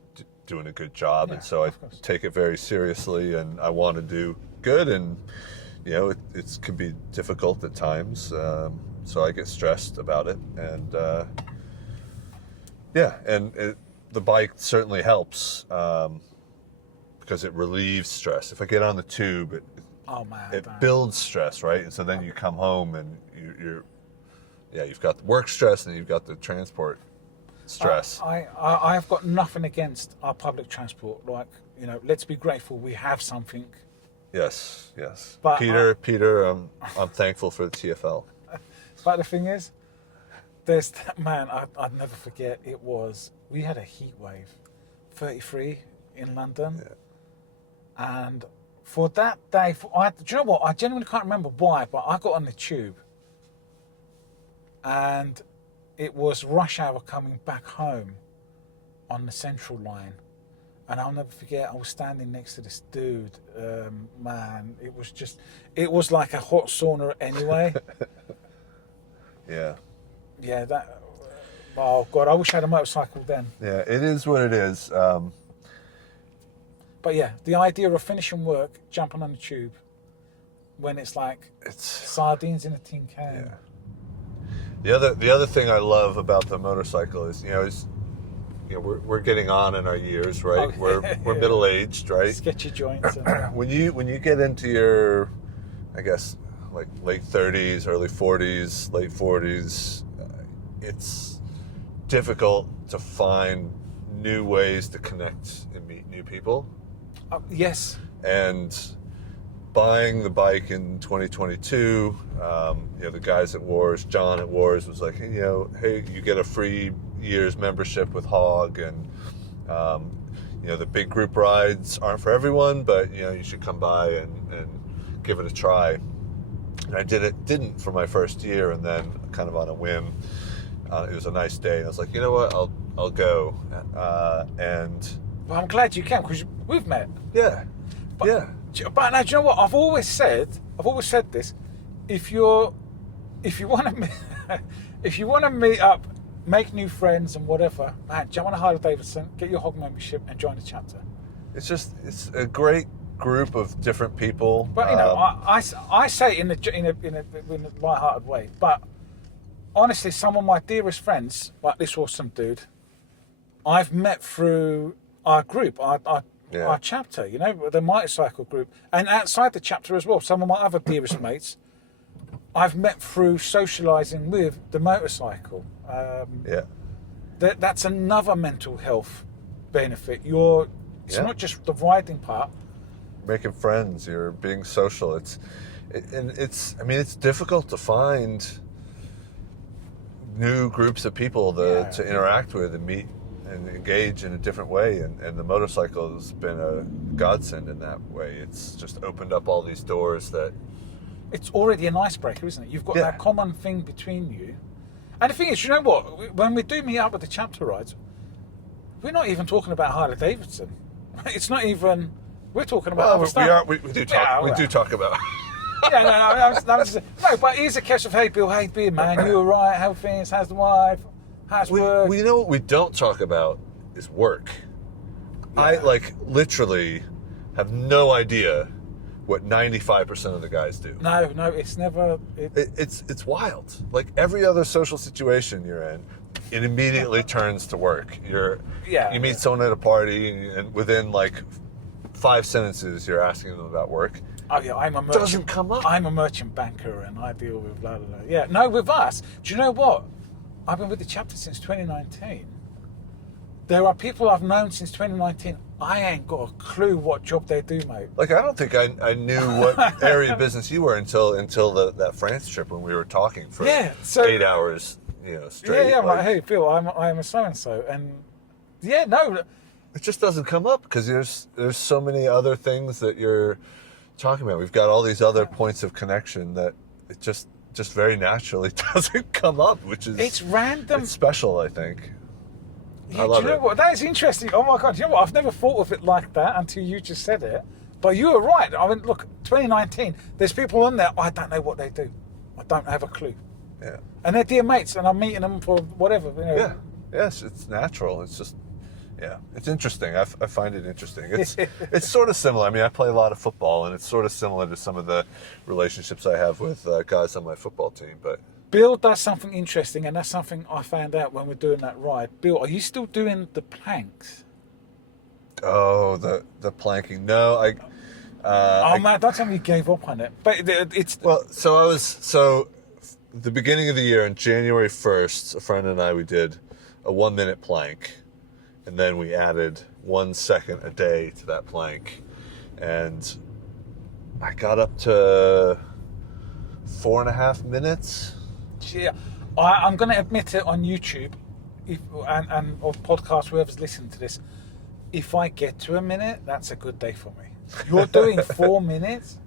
doing a good job, and so I take it very seriously, and I want to do good, and it can be difficult at times, so I get stressed about it, and the bike certainly helps because it relieves stress. If I get on the tube, it builds stress, right? And so then you come home and you've got the work stress and you've got the transport stress. I've got nothing against our public transport. Like, let's be grateful we have something. Yes. But Peter, I'm thankful for the TfL. But the thing is, there's man, I'd never forget. We had a heat wave, 33 in London, and for that day, do you know what? I genuinely can't remember why, but I got on the tube, and it was rush hour coming back home on the Central line. And I'll never forget, I was standing next to this dude. Man, it was like a hot sauna anyway. Yeah. Yeah, oh God, I wish I had a motorcycle then. Yeah, it is what it is. But yeah, the idea of finishing work, jumping on the tube, when it's sardines in a tin can. Yeah. The other thing I love about the motorcycle is, we're getting on in our years, right? Okay. We're middle aged, right? Sketchy joints. When you get into your, I guess, like late 30s, early 40s, late 40s, it's difficult to find new ways to connect and meet new people. Yes. And buying the bike in 2022, the guys at Wars, John at Wars was like, hey, you get a free year's membership with Hog, and the big group rides aren't for everyone, but you should come by and give it a try. And I didn't for my first year, and then kind of on a whim, it was a nice day, and I was like, you know what, I'll go. Well, I'm glad you can, because we've met. Yeah. But now, do you know what? I've always said this. If you want to meet up, make new friends and whatever, man, jump on a Harley-Davidson, get your Hog membership, and join the chapter. It's a great group of different people. But I say it in a light-hearted way. But honestly, some of my dearest friends, like this awesome dude, I've met through our group, our chapter, the motorcycle group, and outside the chapter as well. Some of my other dearest mates, I've met through socialising with the motorcycle. That's another mental health benefit. It's not just the riding part. Making friends, you're being social. It's difficult to find new groups of people to interact with and meet and engage in a different way, and the motorcycle has been a godsend in that way. It's just opened up all these doors that... It's already an icebreaker, isn't it? You've got that common thing between you. And the thing is, you know what? When we do meet up with the chapter rides, we're not even talking about Harley-Davidson. It's not even... We're talking about other stuff. We do talk. We do talk about... No, but here's a case of, hey Bill, hey Bill, man, you all right? How things? How's the wife? How's work? We know what we don't talk about is work. Yeah. I literally have no idea what 95% of the guys do. No, it's never. It's wild. Like every other social situation you're in, it immediately turns to work. You meet someone at a party, and within 5 sentences, you're asking them about work. Oh yeah, I'm a merchant. Doesn't come up. I'm a merchant banker, and I deal with blah blah blah. Yeah, no, with us. Do you know what? I've been with the chapter since 2019. There are people I've known since 2019. I ain't got a clue what job they do, mate. I don't think I knew what area of business you were until that France trip when we were talking for 8 hours, straight. Yeah, I'm like, hey, Bill, I'm a so and so, and it just doesn't come up because there's so many other things that you're talking about. We've got all these other points of connection that it just very naturally doesn't come up, which is It's random. It's special, I think. Yeah, I love do you know it. what? That is interesting. Oh my God! You know what? I've never thought of it like that until you just said it. But you were right. I mean, look, 2019. There's people on there. I don't know what they do. I don't have a clue. Yeah. And they're dear mates, and I'm meeting them for whatever. You know. Yeah. Yes, it's natural. It's just, yeah, it's interesting. I find it interesting. It's sort of similar. I mean, I play a lot of football, and it's sort of similar to some of the relationships I have with guys on my football team. But Bill does something interesting, and that's something I found out when we're doing that ride. Bill, are you still doing the planks? oh, the planking. No, Man, don't tell me you gave up on it. But it's well, so the beginning of the year on January 1st, a friend and I, we did a 1-minute plank, and then we added 1 second a day to that plank, and I got up to 4.5 minutes. yeah. I'm going to admit it on YouTube, and or podcast, whoever's listening to this. If I get to a minute, that's a good day for me. You're doing 4 minutes?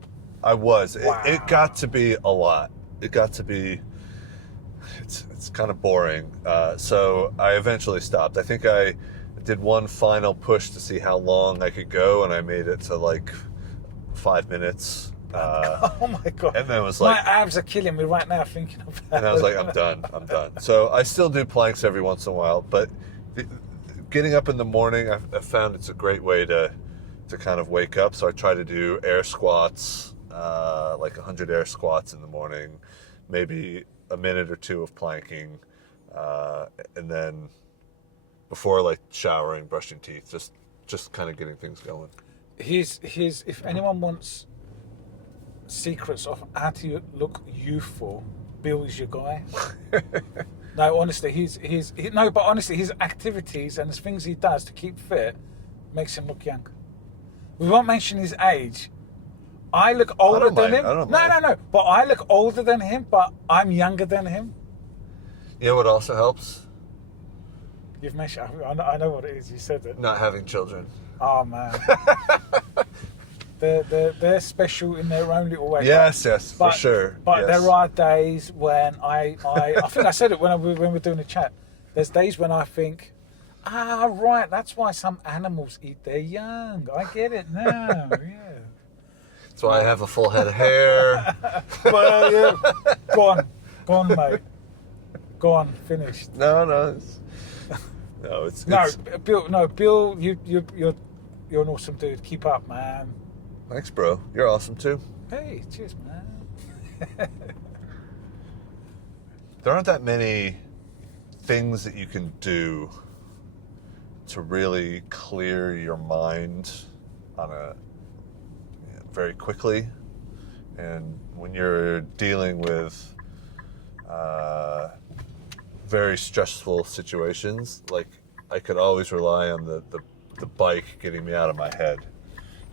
I was. Wow. It got to be a lot. It got to be. It's kind of boring. So I eventually stopped. I think I did one final push to see how long I could go, and I made it to like 5 minutes. Oh my God. And then it was like, my abs are killing me right now thinking about it. and I was like, I'm done. So I still do planks every once in a while, but getting up in the morning, I've found it's a great way to kind of wake up. So I try to do air squats, like 100 air squats in the morning, maybe a minute or two of planking, and then before like showering, brushing teeth, just kind of getting things going. Here's if anyone wants secrets of how to look youthful, Bill is your guy. No, honestly, but honestly, his activities and the things he does to keep fit makes him look young. We won't mention his age. I look older than him. No. But I look older than him, but I'm younger than him. You know what also helps? You've mentioned. I know what it is. You said it. Not having children. Oh man. They're special in their own little way. Yes, for sure. But yes. there are days when I think I said it when we're doing the chat. There's days when I think, right, that's why some animals eat their young. I get it now. Yeah. That's why I have a full head of hair. Well, yeah. Go on, mate. Go on, finished. No, Bill, you're an awesome dude. Keep up, man. Thanks, bro. You're awesome too. Hey, cheers, man. There aren't that many things that you can do to really clear your mind very quickly, and when you're dealing with very stressful situations, like I could always rely on the bike getting me out of my head.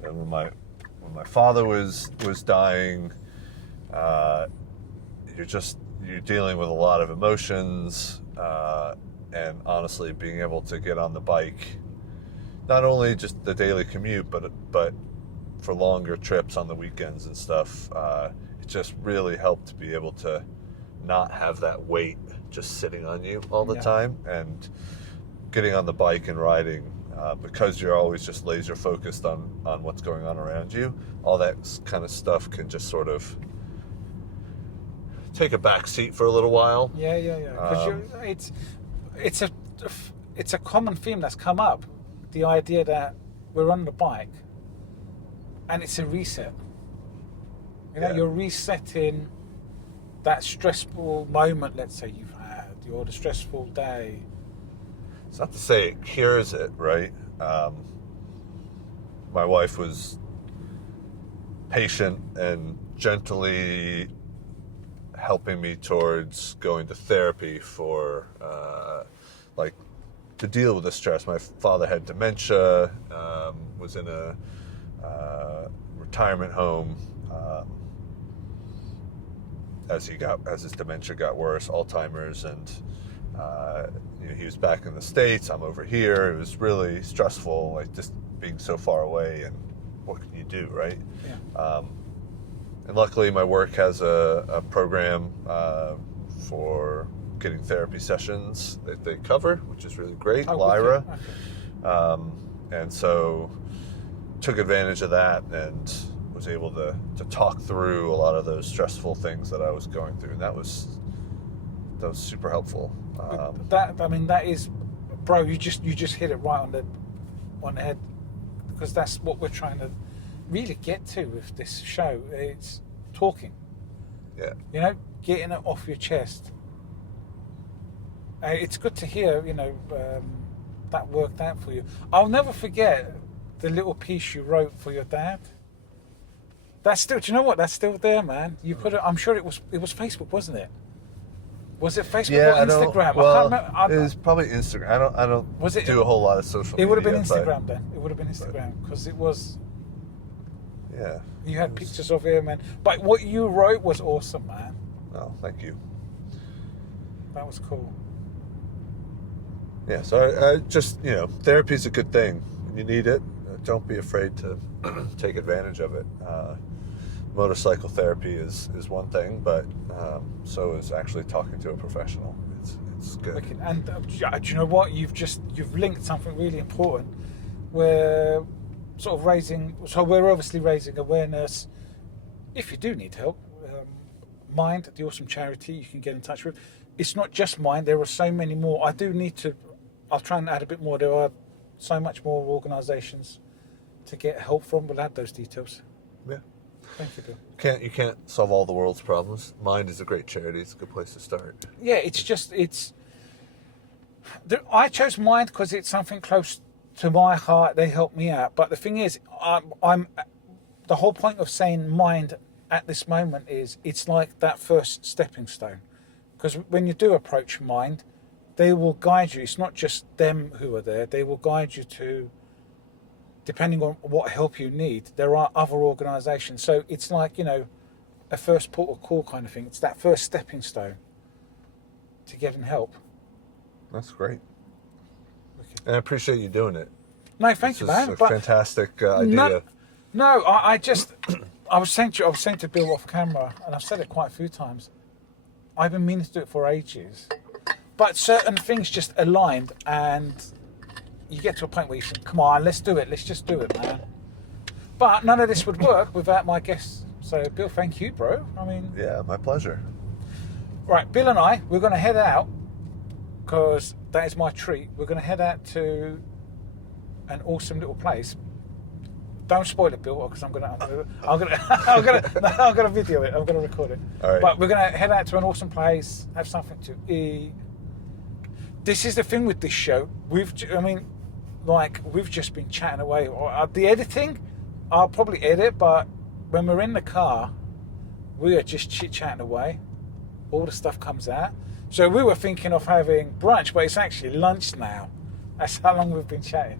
And when my father was dying, you're dealing with a lot of emotions, and honestly, being able to get on the bike, not only just the daily commute, but for longer trips on the weekends and stuff, it just really helped to be able to not have that weight just sitting on you all the time, and getting on the bike and riding, because you're always just laser focused on what's going on around you. All that kind of stuff can just sort of take a back seat for a little while. Yeah. Because it's a common theme that's come up. The idea that we're on the bike and it's a reset. You're resetting that stressful moment, let's say you've had, or the stressful day. It's not to say it cures it, right? My wife was patient and gently helping me towards going to therapy for, to deal with the stress. My father had dementia, was in a retirement home. As his dementia got worse, Alzheimer's, and he was back in the States, I'm over here. It was really stressful, like just being so far away, and what can you do, right? Yeah. And luckily my work has a program for getting therapy sessions that they cover, which is really great, Lyra. Okay. And so took advantage of that and was able to talk through a lot of those stressful things that I was going through. And that was super helpful. That is, bro, you just hit it right on the head, because that's what we're trying to really get to with this show. It's talking. Yeah. You know, getting it off your chest. It's good to hear, that worked out for you. I'll never forget the little piece you wrote for your dad. That's still, do you know what? That's still there, man. You put it, I'm sure it was Facebook, wasn't it? Was it Facebook or Instagram? Well, I can't remember. it was probably Instagram. I don't do a whole lot of social media. It would have been Instagram then. It would have been Instagram, because it was... Yeah. You had pictures of him, man. But what you wrote was awesome, man. Oh, thank you. That was cool. Yeah, so I just, therapy is a good thing. When you need it, don't be afraid to take advantage of it. Motorcycle therapy is one thing, but so is actually talking to a professional. It's good. Okay. And do you know what? You've linked something really important. We're sort of we're obviously raising awareness. If you do need help, Mind, the awesome charity you can get in touch with. It's not just Mind. There are so many more. I'll try and add a bit more. There are so much more organisations to get help from. We'll add those details. Yeah. Thank you, Bill. You can't solve all the world's problems. Mind is a great charity. It's a good place to start. Yeah, I chose Mind because it's something close to my heart. They help me out. But the thing is, I'm the whole point of saying Mind at this moment is it's like that first stepping stone. Because when you do approach Mind, they will guide you. It's not just them who are there. They will guide you to, depending on what help you need, there are other organisations. So it's like, a first port of call kind of thing. It's that first stepping stone to getting help. That's great. Okay. And I appreciate you doing it. No, thank you, man. It's a fantastic idea. No, I was saying to Bill off camera, and I've said it quite a few times, I've been meaning to do it for ages. But certain things just aligned, and you get to a point where you think, come on, let's do it. Let's just do it, man. But none of this would work without my guests. So, Bill, thank you, bro. Yeah, my pleasure. Right, Bill and I, we're going to head out, because that is my treat. We're going to head out to an awesome little place. Don't spoil it, Bill, because I'm gonna video it. I'm gonna record it. All right. But we're gonna head out to an awesome place, have something to eat. This is the thing with this show. We've just been chatting away. The editing, I'll probably edit, but when we're in the car, we are just chit-chatting away. All the stuff comes out. So we were thinking of having brunch, but it's actually lunch now. That's how long we've been chatting.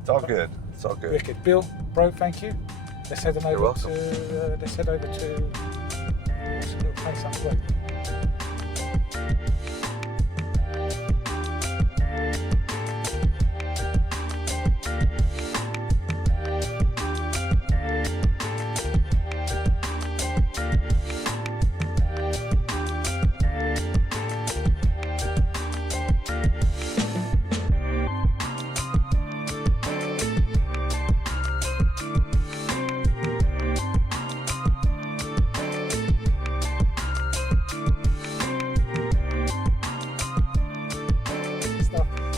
It's all good. It's all good. Wicked. Bill, bro, thank you. Let's head over welcome. to this little place up the road.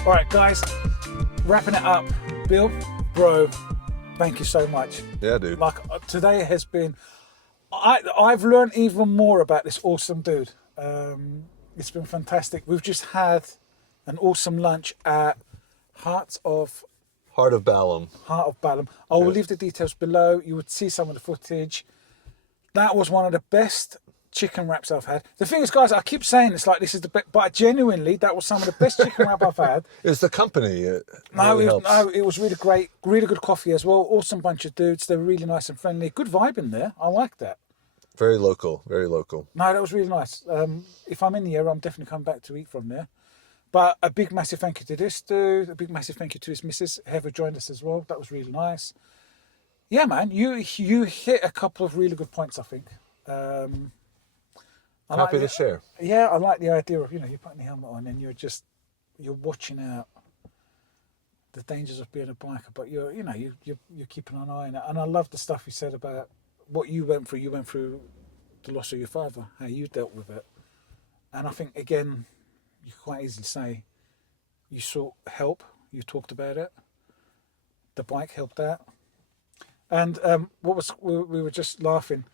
All right, guys, wrapping it up. Bill, bro, thank you so much. Yeah, dude. Like today has been, I've learned even more about this awesome dude. It's been fantastic. We've just had an awesome lunch at Heart of Balham. Heart of Balham. I will leave the details below. You would see some of the footage. That was one of the best chicken wraps I've had. The thing is, guys, I keep saying it's like this is the best, but genuinely, that was some of the best chicken wrap I've had. It's the company. It was really great. Really good coffee as well. Awesome bunch of dudes. They were really nice and friendly. Good vibe in there. I like that. Very local. Very local. No, that was really nice. If I'm in the area, I'm definitely coming back to eat from there. But a big massive thank you to this dude. A big massive thank you to his missus. Heather joined us as well. That was really nice. Yeah, man, you hit a couple of really good points, I think. Happy to share. Yeah, I like the idea of, you're putting the helmet on and you're watching out the dangers of being a biker, but you're keeping an eye on it. And I love the stuff you said about what you went through. You went through the loss of your father, how you dealt with it. And I think, again, you quite easily say you sought help, you talked about it, the bike helped out. And we were just laughing,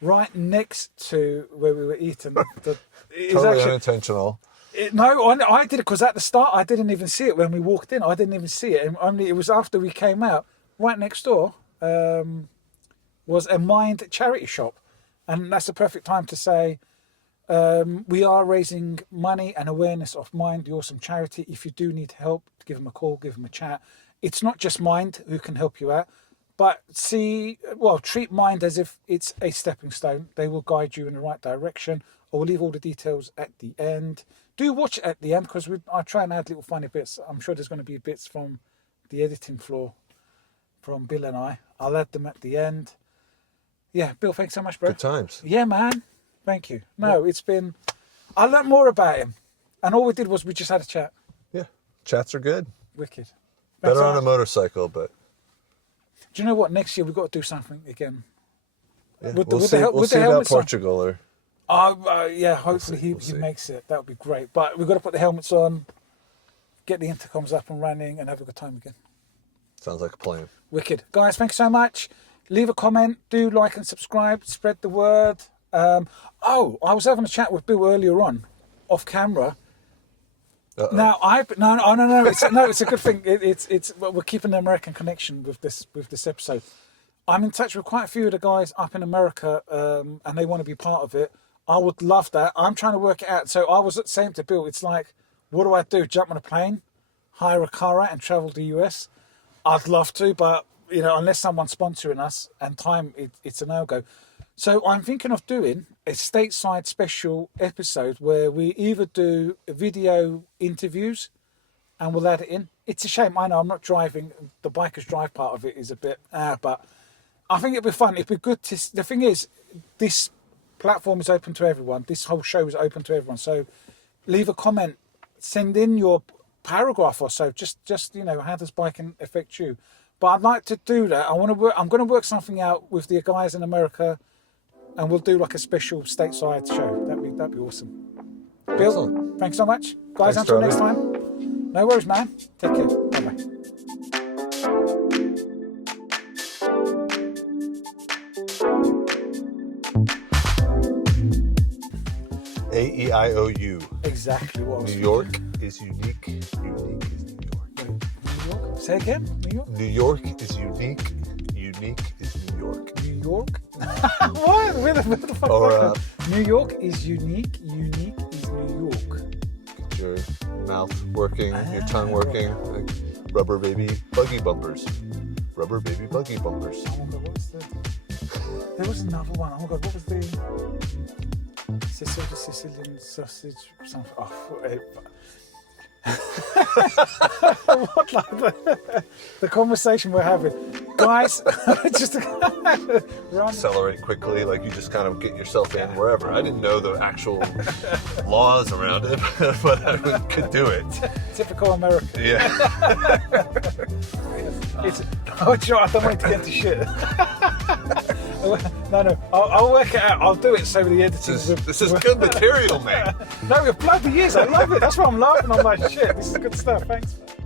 right next to where we were eating. Totally unintentional. I did it because at the start I didn't even see it when we walked in. I didn't even see it. And only it was after we came out. Right next door was a Mind charity shop, and that's the perfect time to say we are raising money and awareness of Mind, the awesome charity. If you do need help, give them a call, give them a chat. It's not just Mind who can help you out, but treat Mind as if it's a stepping stone. They will guide you in the right direction. I will leave all the details at the end. Do watch it at the end, because I try and add little funny bits. I'm sure there's going to be bits from the editing floor from Bill and I. I'll add them at the end. Yeah, Bill, thanks so much, bro. Good times. Yeah, man. Thank you. No, It's been... I learned more about him. And all we did was we just had a chat. Yeah, chats are good. Wicked. Better on a motorcycle, but... Do you know what? Next year we've got to do something again. Yeah, we'll see about Portugal. Hopefully he makes it. That would be great. But we've got to put the helmets on, get the intercoms up and running, and have a good time again. Sounds like a plan. Wicked. Guys, thanks so much. Leave a comment. Do like and subscribe. Spread the word. I was having a chat with Bill earlier on, off camera. Uh-oh. Now no. It's a good thing. We're keeping the American connection with this episode. I'm in touch with quite a few of the guys up in America, and they want to be part of it. I would love that. I'm trying to work it out. So I was saying to Bill, it's like, what do I do? Jump on a plane, hire a car out, and travel to the US? I'd love to, but unless someone's sponsoring us and time, it's a no-go. So I'm thinking of doing a stateside special episode where we either do video interviews and we'll add it in. It's a shame. I know I'm not driving. The Bikers Drive part of it is a bit, but I think it'd be fun. It'd be good to... The thing is, this platform is open to everyone. This whole show is open to everyone. So leave a comment. Send in your paragraph or so. Just how does biking affect you? But I'd like to do that. I'm going to work something out with the guys in America, and we'll do like a special stateside show. That'd be awesome. Bill, Excellent. Thanks so much. Guys, Thanks, until Charlie. next time. No worries, man. Take care. Bye-bye. A-E-I-O-U. Exactly what I was New York is unique. Unique is New York. thinking. New York? Say again? New York? New York is unique. Unique is New York. New York? What? Where the fuck Or, was that? New York is unique. Unique is New York. Get your mouth working, your tongue working. Like rubber baby buggy bumpers. Rubber baby buggy bumpers. Oh my god, what was there was another one. Oh my god, what was the Sicilian sausage something? What, like the conversation we're having, guys? Just run. Accelerate quickly, like you just kind of get yourself in wherever. I didn't know the actual laws around it, but I could do it. Typical American. Yeah. I don't want to get into shit. No, I'll work it out. I'll do it so the editing. This is good material, man. No, it bloody is. I love it. That's why I'm laughing. I'm like, shit, this is good stuff. Thanks.